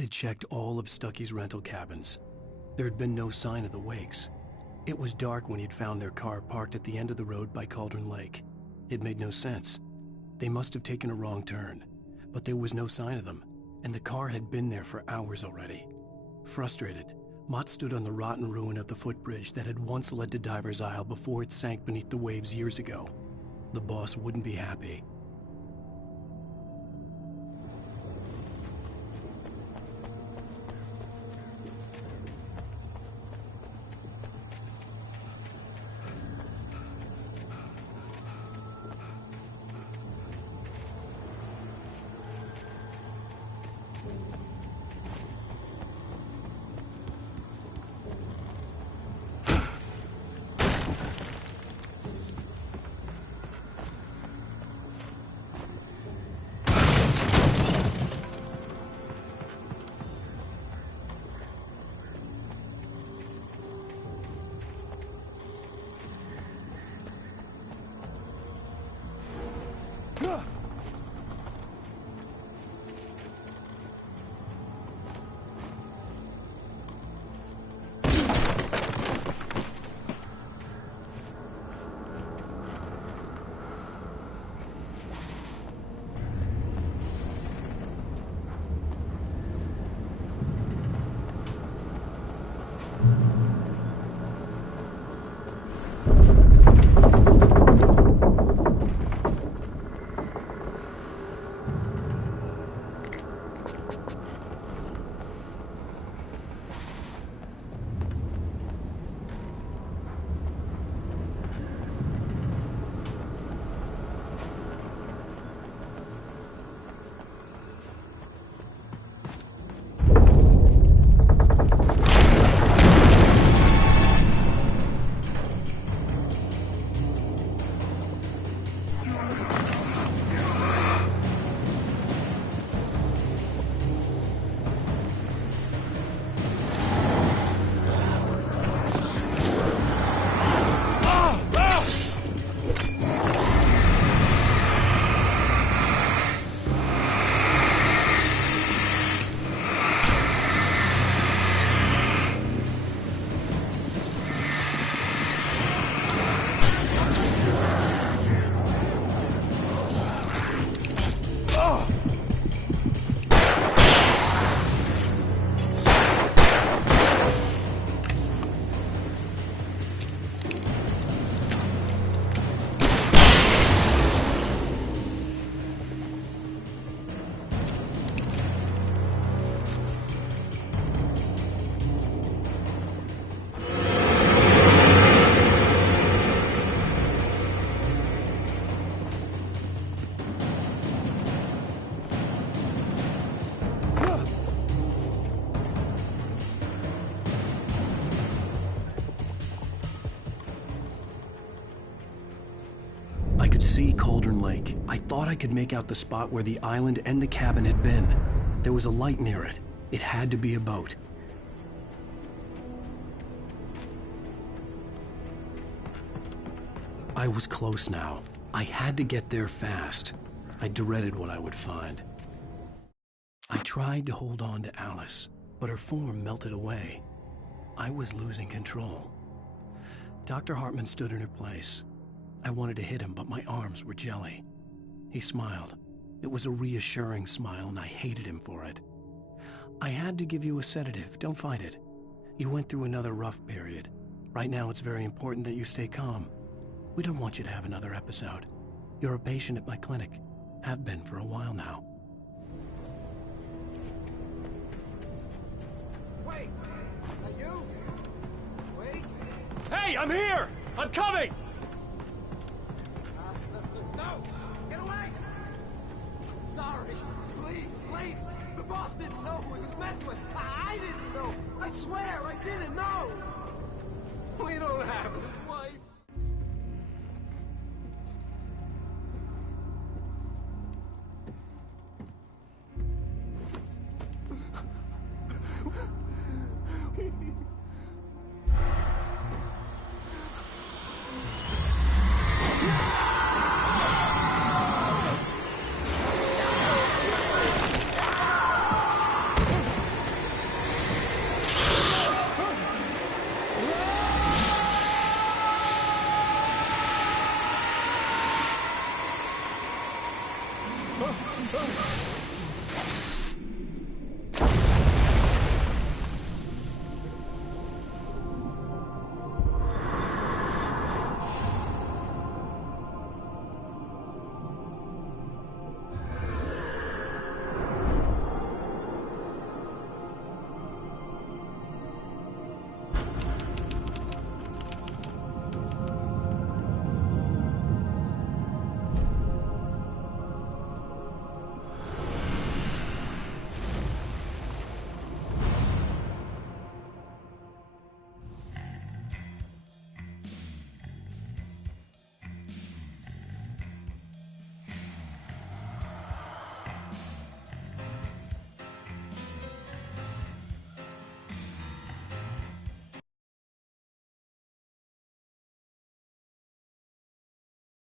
had checked all of Stucky's rental cabins. There had been no sign of the Wakes. It was dark when he'd found their car parked at the end of the road by Cauldron Lake. It made no sense. They must have taken a wrong turn, but there was no sign of them, and the car had been there for hours already. Frustrated, Mott stood on the rotten ruin of the footbridge that had once led to Diver's Isle before it sank beneath the waves years ago. The boss wouldn't be happy. See Cauldron Lake. I thought I could make out the spot where the island and the cabin had been. There was a light near it. It had to be a boat. I was close now. I had to get there fast. I dreaded what I would find. I tried to hold on to Alice, but her form melted away. I was losing control. Dr. Hartman stood in her place. I wanted to hit him, but my arms were jelly. He smiled. It was a reassuring smile, and I hated him for it. I had to give you a sedative. Don't fight it. You went through another rough period. Right now, it's very important that you stay calm. We don't want you to have another episode. You're a patient at my clinic. Have been for a while now. Wait! Are you? Wait! Hey, I'm here! I'm coming! No! Get away! Sorry. Please, it's late. The boss didn't know who he was messing with. I didn't know. I swear, I didn't know. We don't have